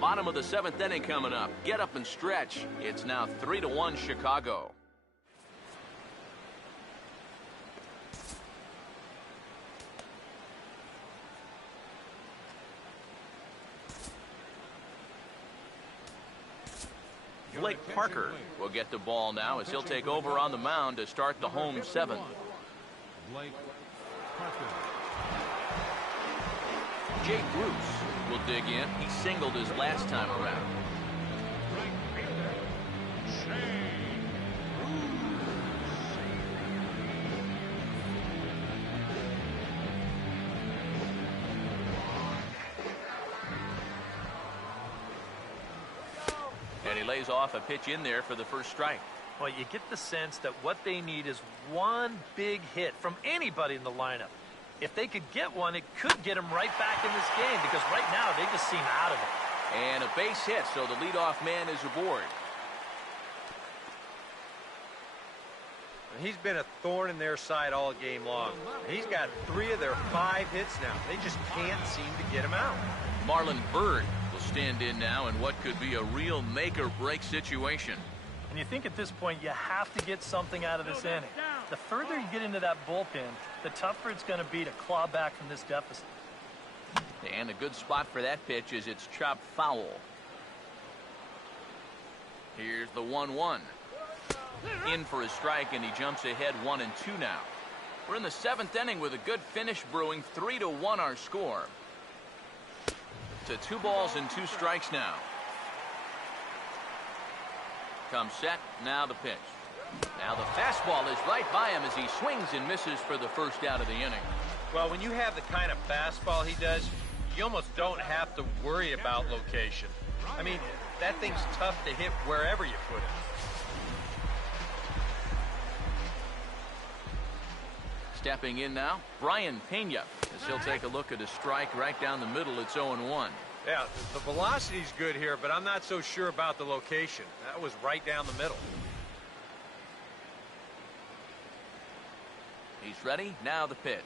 Bottom of the 7th inning coming up. Get up and stretch. It's now 3-1 Chicago. Blake Parker will get the ball now as he'll take over on the mound to start the home 7th. Blake Parker. Jay Bruce will dig in. He singled his last time around. And he lays off a pitch in there for the first strike. Well, you get the sense that what they need is one big hit from anybody in the lineup. If they could get one, it could get them right back in this game, because right now they just seem out of it. And a base hit, so the leadoff man is aboard. He's been a thorn in their side all game long. He's got 3 of their 5 hits now. They just can't seem to get him out. Marlon Byrd will stand in now in what could be a real make-or-break situation. And you think at this point you have to get something out of this inning. The further you get into that bullpen, the tougher it's going to be to claw back from this deficit. And a good spot for that pitch is it's chopped foul. Here's the 1-1. In for a strike, and he jumps ahead 1-2 now. We're in the 7th inning with a good finish brewing. 3-1 our score. To 2 balls and 2 strikes now. Comes set, now the pitch. Now the fastball is right by him as he swings and misses for the first out of the inning. Well, when you have the kind of fastball he does, you almost don't have to worry about location. I mean, that thing's tough to hit wherever you put it. Stepping in now, Brian Pena, as he'll take a look at a strike right down the middle. It's 0-1. Yeah, the velocity's good here, but I'm not so sure about the location. That was right down the middle. He's ready. Now the pitch.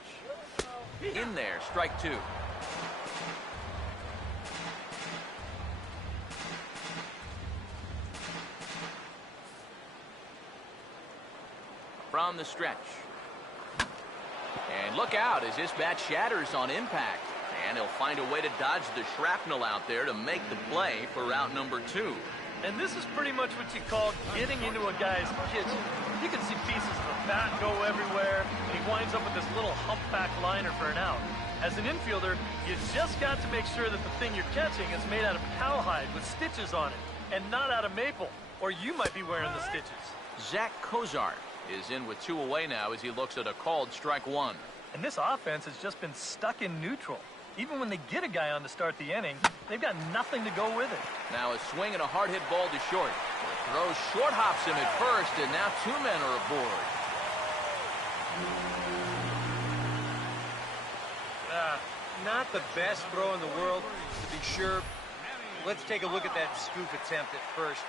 In there, strike 2. From the stretch. And look out as this bat shatters on impact. And he'll find a way to dodge the shrapnel out there to make the play for out number 2. And this is pretty much what you call getting into a guy's kitchen. You can see pieces of the bat go everywhere, and he winds up with this little humpback liner for an out. As an infielder, you just got to make sure that the thing you're catching is made out of cowhide with stitches on it, and not out of maple, or you might be wearing the stitches. Zach Kozart is in with 2 away now as he looks at a called strike 1. And this offense has just been stuck in neutral. Even when they get a guy on to start the inning, they've got nothing to go with it. Now a swing and a hard hit ball to short. The throw short hops him at first, and now 2 men are aboard. Not the best throw in the world, to be sure. Let's take a look at that scoop attempt at first.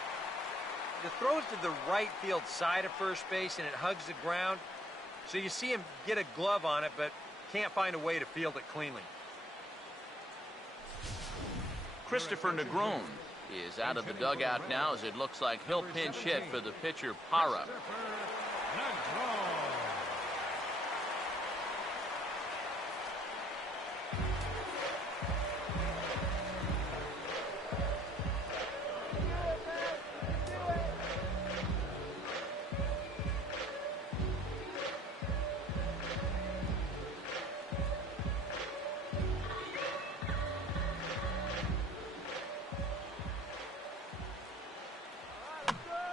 The throw's to the right field side of first base, and it hugs the ground. So you see him get a glove on it, but can't find a way to field it cleanly. Christopher Negron is out of the dugout now, as it looks like he'll pinch hit for the pitcher, Parra.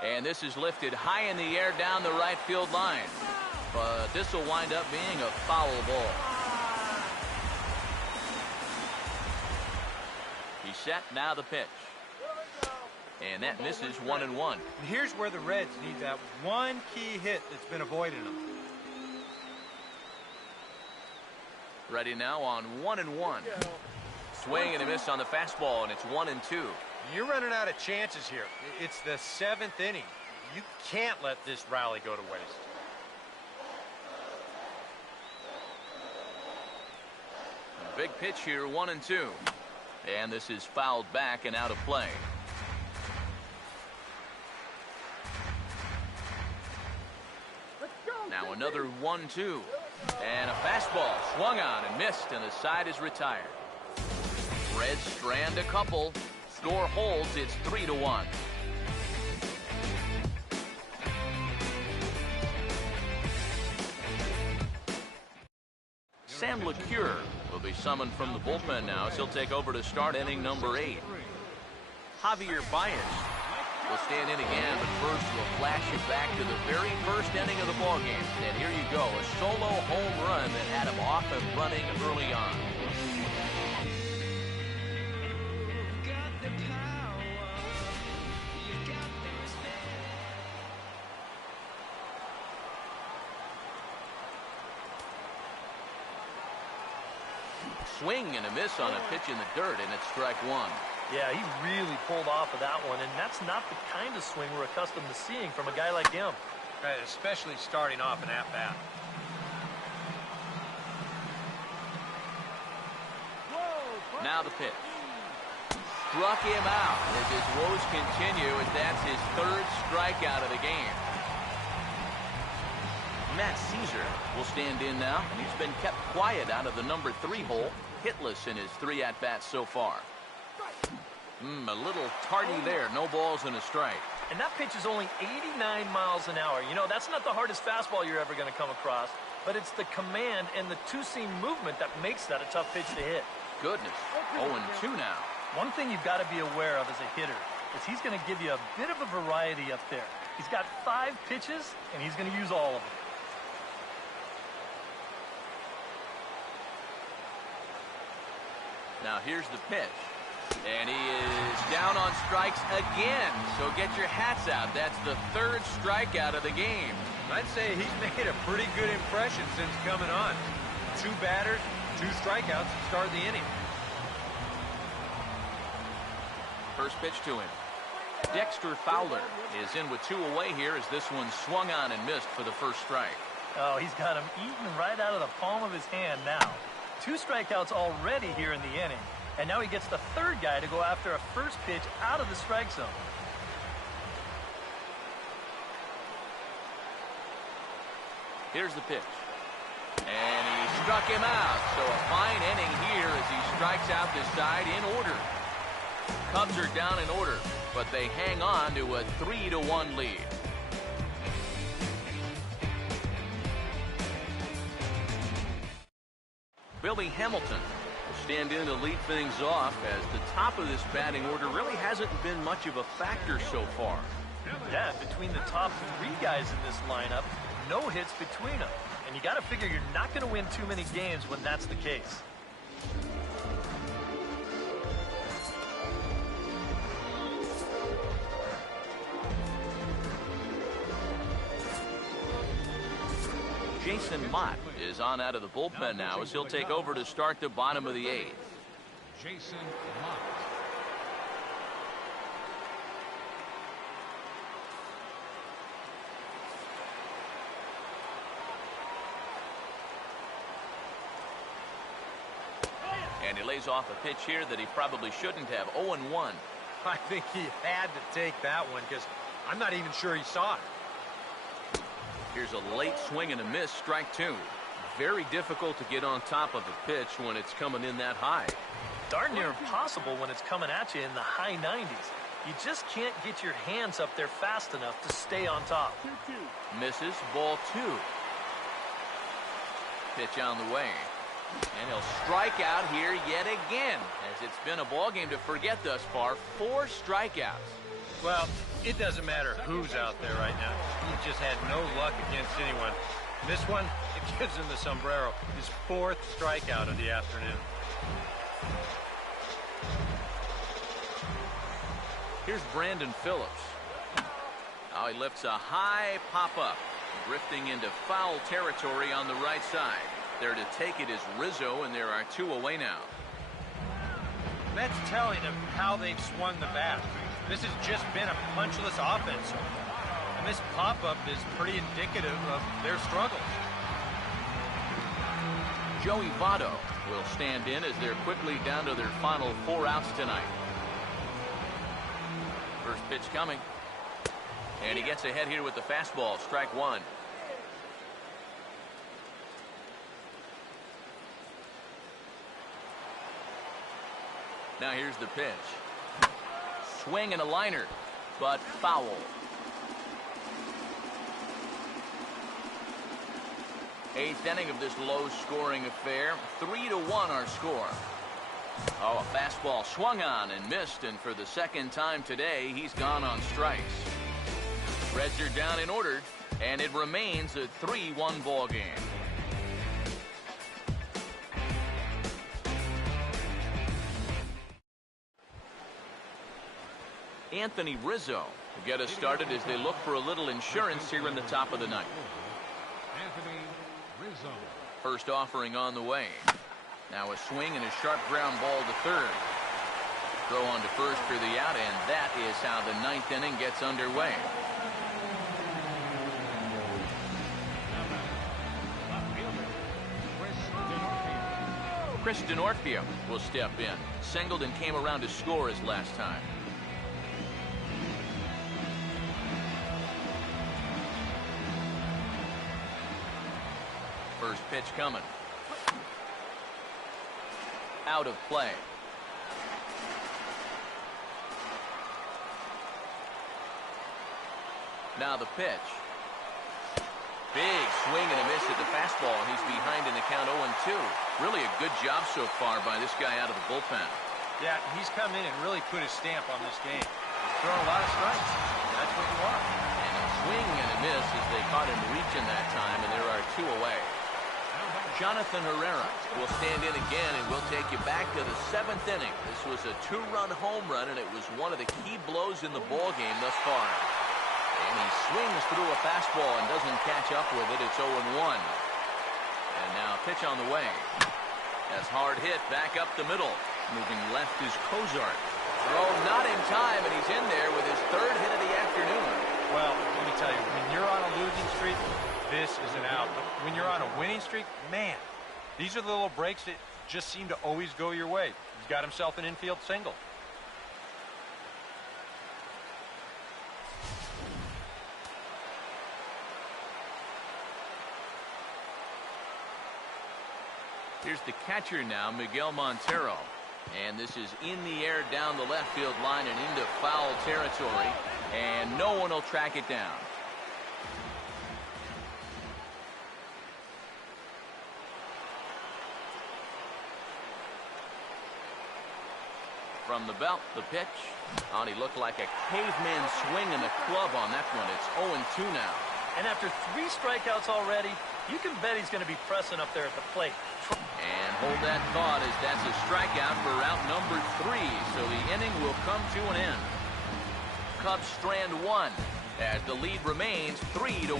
And this is lifted high in the air down the right field line. But this will wind up being a foul ball. He's set, now the pitch. And that misses 1-1. And here's where the Reds need that one key hit that's been avoiding them. Ready now on 1-1. Swing and a miss on the fastball, and it's 1-2. You're running out of chances here. It's the 7th inning. You can't let this rally go to waste. A big pitch here, 1-2. And this is fouled back and out of play. Now another 1-2. And a fastball swung on and missed, and the side is retired. Reds strand a couple. Score holds, it's 3-1. Sam LeCure will be summoned from the bullpen now, as he'll take over to start inning number 8. Javier Baez will stand in again, but first we'll flash it back to the very first inning of the ballgame. And here you go, a solo home run that had him off and running early on. Swing and a miss on a pitch in the dirt, and it's strike 1. Yeah, he really pulled off of that one, and that's not the kind of swing we're accustomed to seeing from a guy like him. Right, especially starting off an at-bat. Now the pitch. Struck him out as his woes continue, and that's his 3rd strikeout of the game. Matt Caesar will stand in now, and he's been kept quiet out of the number 3 hole, hitless in his 3 at-bats so far. A little tardy there, no balls and a strike. And that pitch is only 89 miles an hour. You know, that's not the hardest fastball you're ever going to come across, but it's the command and the two-seam movement that makes that a tough pitch to hit. Goodness, 0-2 now. One thing you've got to be aware of as a hitter is he's going to give you a bit of a variety up there. He's got 5 pitches, and he's going to use all of them. Now here's the pitch. And he is down on strikes again. So get your hats out. That's the 3rd strikeout of the game. I'd say he's made a pretty good impression since coming on. 2 batters, 2 strikeouts to start the inning. First pitch to him. Dexter Fowler is in with 2 away here, as this one swung on and missed for the first strike. Oh, he's got him eaten right out of the palm of his hand now. 2 strikeouts already here in the inning. And now he gets the 3rd guy to go after a first pitch out of the strike zone. Here's the pitch. And he struck him out. So a fine inning here as he strikes out this side in order. Cubs are down in order, but they hang on to a 3-1 lead. Billy Hamilton will stand in to lead things off, as the top of this batting order really hasn't been much of a factor so far. Yeah, between the top 3 guys in this lineup, no hits between them. And you got to figure you're not going to win too many games when that's the case. Jason Mott is on out of the bullpen now as he'll take over to start the bottom of the 8th. Jason Mott. And he lays off a pitch here that he probably shouldn't have. 0-1. I think he had to take that one because I'm not even sure he saw it. Here's a late swing and a miss, strike 2. Very difficult to get on top of a pitch when it's coming in that high. Darn near impossible when it's coming at you in the high 90s. You just can't get your hands up there fast enough to stay on top. 2-2. Misses, ball 2. Pitch on the way. And he'll strike out here yet again, as it's been a ball game to forget thus far. 4 strikeouts. Well, it doesn't matter who's out there right now. He just had no luck against anyone. This one, it gives him the sombrero. His 4th strikeout of the afternoon. Here's Brandon Phillips. Now he lifts a high pop-up, drifting into foul territory on the right side. There to take it is Rizzo, and there are 2 away now. That's telling of how they've swung the bat. This has just been a punchless offense. And this pop-up is pretty indicative of their struggles. Joey Votto will stand in as they're quickly down to their final 4 outs tonight. First pitch coming. And he gets ahead here with the fastball, strike 1. Now here's the pitch. Swing and a liner, but foul. 8th inning of this low-scoring affair. 3-1 our score. Oh, a fastball swung on and missed, and for the 2nd time today, he's gone on strikes. Reds are down and ordered, and it remains a 3-1 ball game. Anthony Rizzo to get us started as they look for a little insurance here in the top of the 9th. Anthony Rizzo. First offering on the way. Now a swing and a sharp ground ball to third. Throw on to first for the out, and that is how the 9th inning gets underway. Chris Denorfia will step in. Singled and came around to score his last time. First pitch coming. Out of play. Now the pitch. Big swing and a miss at the fastball, and he's behind in the count 0-2. Really a good job so far by this guy out of the bullpen. Yeah, he's come in and really put his stamp on this game. Throwing a lot of strikes. That's what you want. And a swing and a miss as they caught him reaching that time, and there are 2 away. Jonathan Herrera will stand in again, and we'll take you back to the 7th inning. This was a 2-run home run, and it was one of the key blows in the ball game thus far. And he swings through a fastball and doesn't catch up with it. It's 0-1. And now pitch on the way. That's hard hit back up the middle. Moving left is Cozart. Throw not in time, and he's in there with his 3rd hit of the afternoon. Well, let me tell you, when you're on a losing streak, this is an out. But when you're on a winning streak, man, these are the little breaks that just seem to always go your way. He's got himself an infield single. Here's the catcher now, Miguel Montero. And this is in the air down the left field line and into foul territory. And no one will track it down. From the belt, the pitch. Oh, he looked like a caveman swing in the club on that one. It's 0-2 now. And after 3 strikeouts already, you can bet he's going to be pressing up there at the plate. And hold that thought as that's a strikeout for out number 3. So the inning will come to an end. Cubs strand 1 as the lead remains 3-1.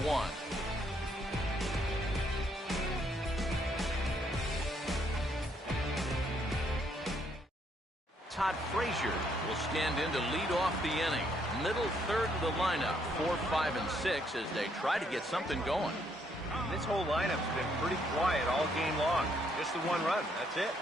Hot Frazier will stand in to lead off the inning. Middle third of the lineup, 4, 5, and 6 as they try to get something going. This whole lineup's been pretty quiet all game long. Just the one run, that's it.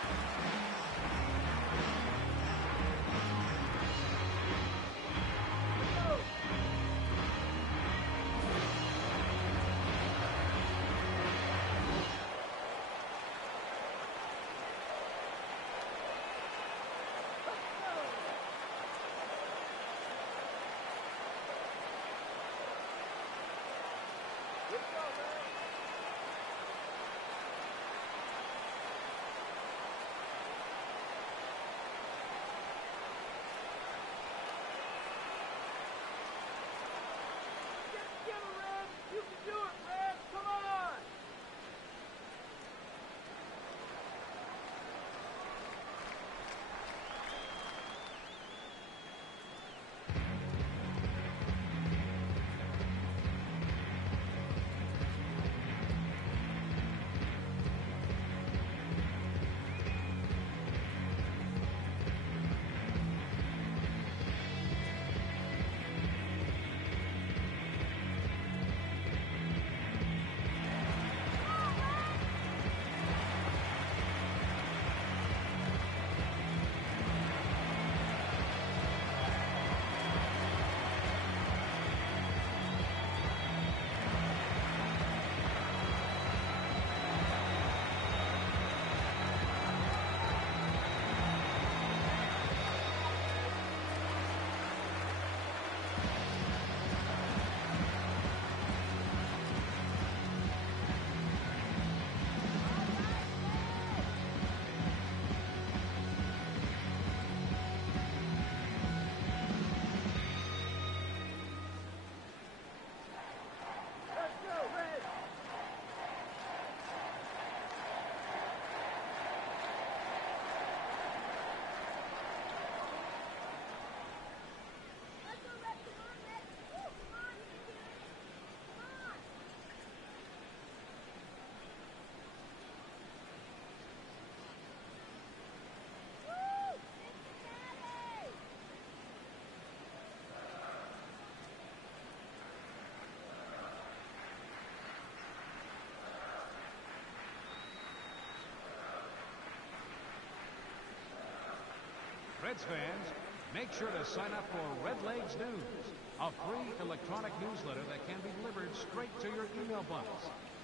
Reds fans, make sure to sign up for Red Legs News, a free electronic newsletter that can be delivered straight to your email box.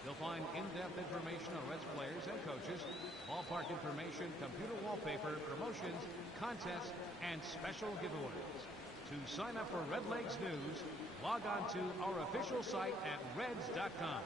You'll find in-depth information on Reds players and coaches, ballpark information, computer wallpaper, promotions, contests, and special giveaways. To sign up for Red Legs News, log on to our official site at reds.com.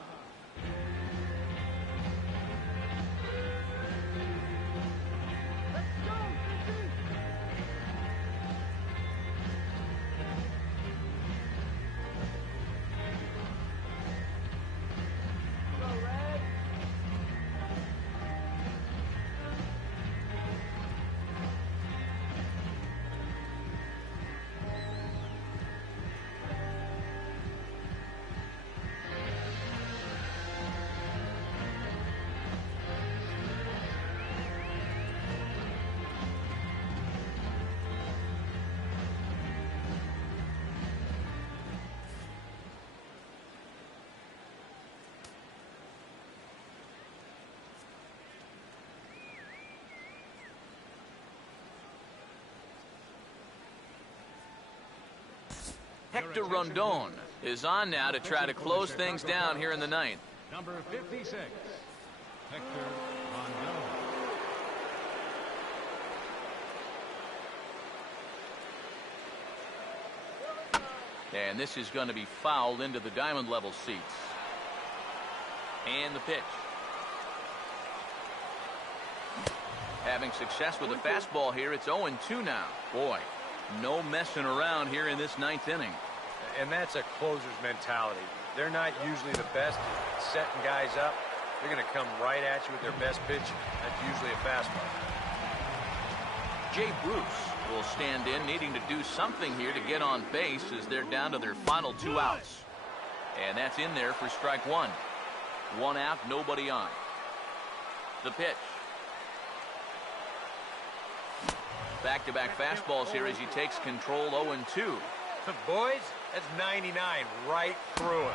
Hector Rondon is on now to try to close things down here in the ninth. Number 56, Hector Rondon. And this is going to be fouled into the diamond level seats. And the pitch. Having success with the fastball here, it's 0-2 now. Boy, no messing around here in this ninth inning. And that's a closer's mentality. They're not usually the best at setting guys up. They're going to come right at you with their best pitch. That's usually a fastball. Jay Bruce will stand in, needing to do something here to get on base as they're down to their final 2 outs. And that's in there for strike 1. 1 out, nobody on. The pitch. Back-to-back fastballs here as he takes control 0-2. Boys, that's 99 right through him.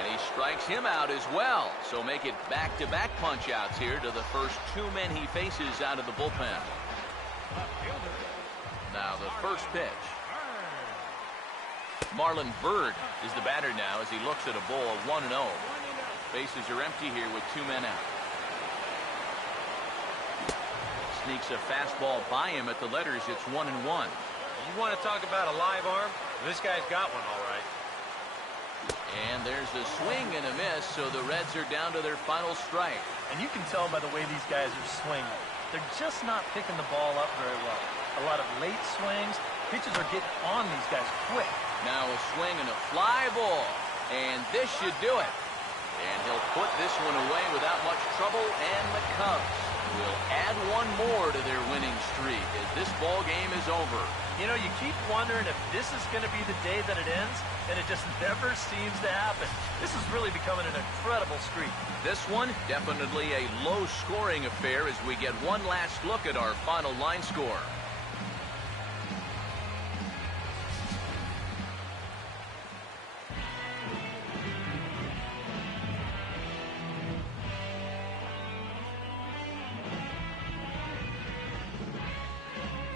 And he strikes him out as well. So make it back-to-back punch-outs here to the first two men he faces out of the bullpen. Now the first pitch. Marlon Byrd is the batter now as he looks at a ball of 1-0. Bases are empty here with two men out. Sneaks a fastball by him at the letters. It's 1-1. You want to talk about a live arm? This guy's got one all right. And there's a swing and a miss, so the Reds are down to their final strike. And you can tell by the way these guys are swinging. They're just not picking the ball up very well. A lot of late swings. Pitches are getting on these guys quick. Now a swing and a fly ball. And this should do it. And he'll put this one away without much trouble, and the Cubs will add one more to their winning streak as this ball game is over. You know, you keep wondering if this is going to be the day that it ends, and it just never seems to happen. This is really becoming an incredible streak. This one, definitely a low-scoring affair as we get one last look at our final line score.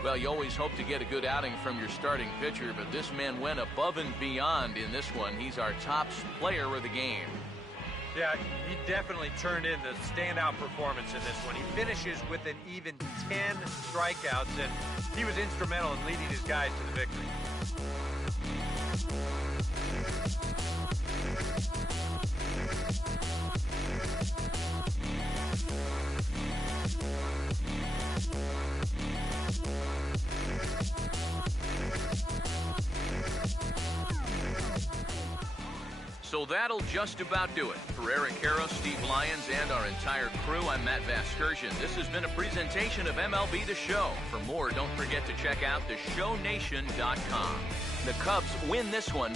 Well, you always hope to get a good outing from your starting pitcher, but this man went above and beyond in this one. He's our top player of the game. Yeah, he definitely turned in the standout performance in this one. He finishes with an even 10 strikeouts, and he was instrumental in leading his guys to the victory. So that'll just about do it. For Eric Harrow, Steve Lyons, and our entire crew, I'm Matt Vasgersian. This has been a presentation of MLB The Show. For more, don't forget to check out theshownation.com. The Cubs win this one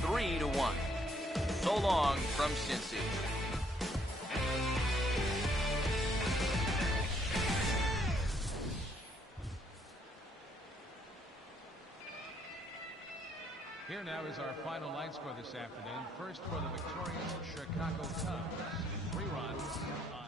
3-1. So long from Cincy. Here now is our final line score this afternoon. First for the victorious Chicago Cubs. 3 runs on 7.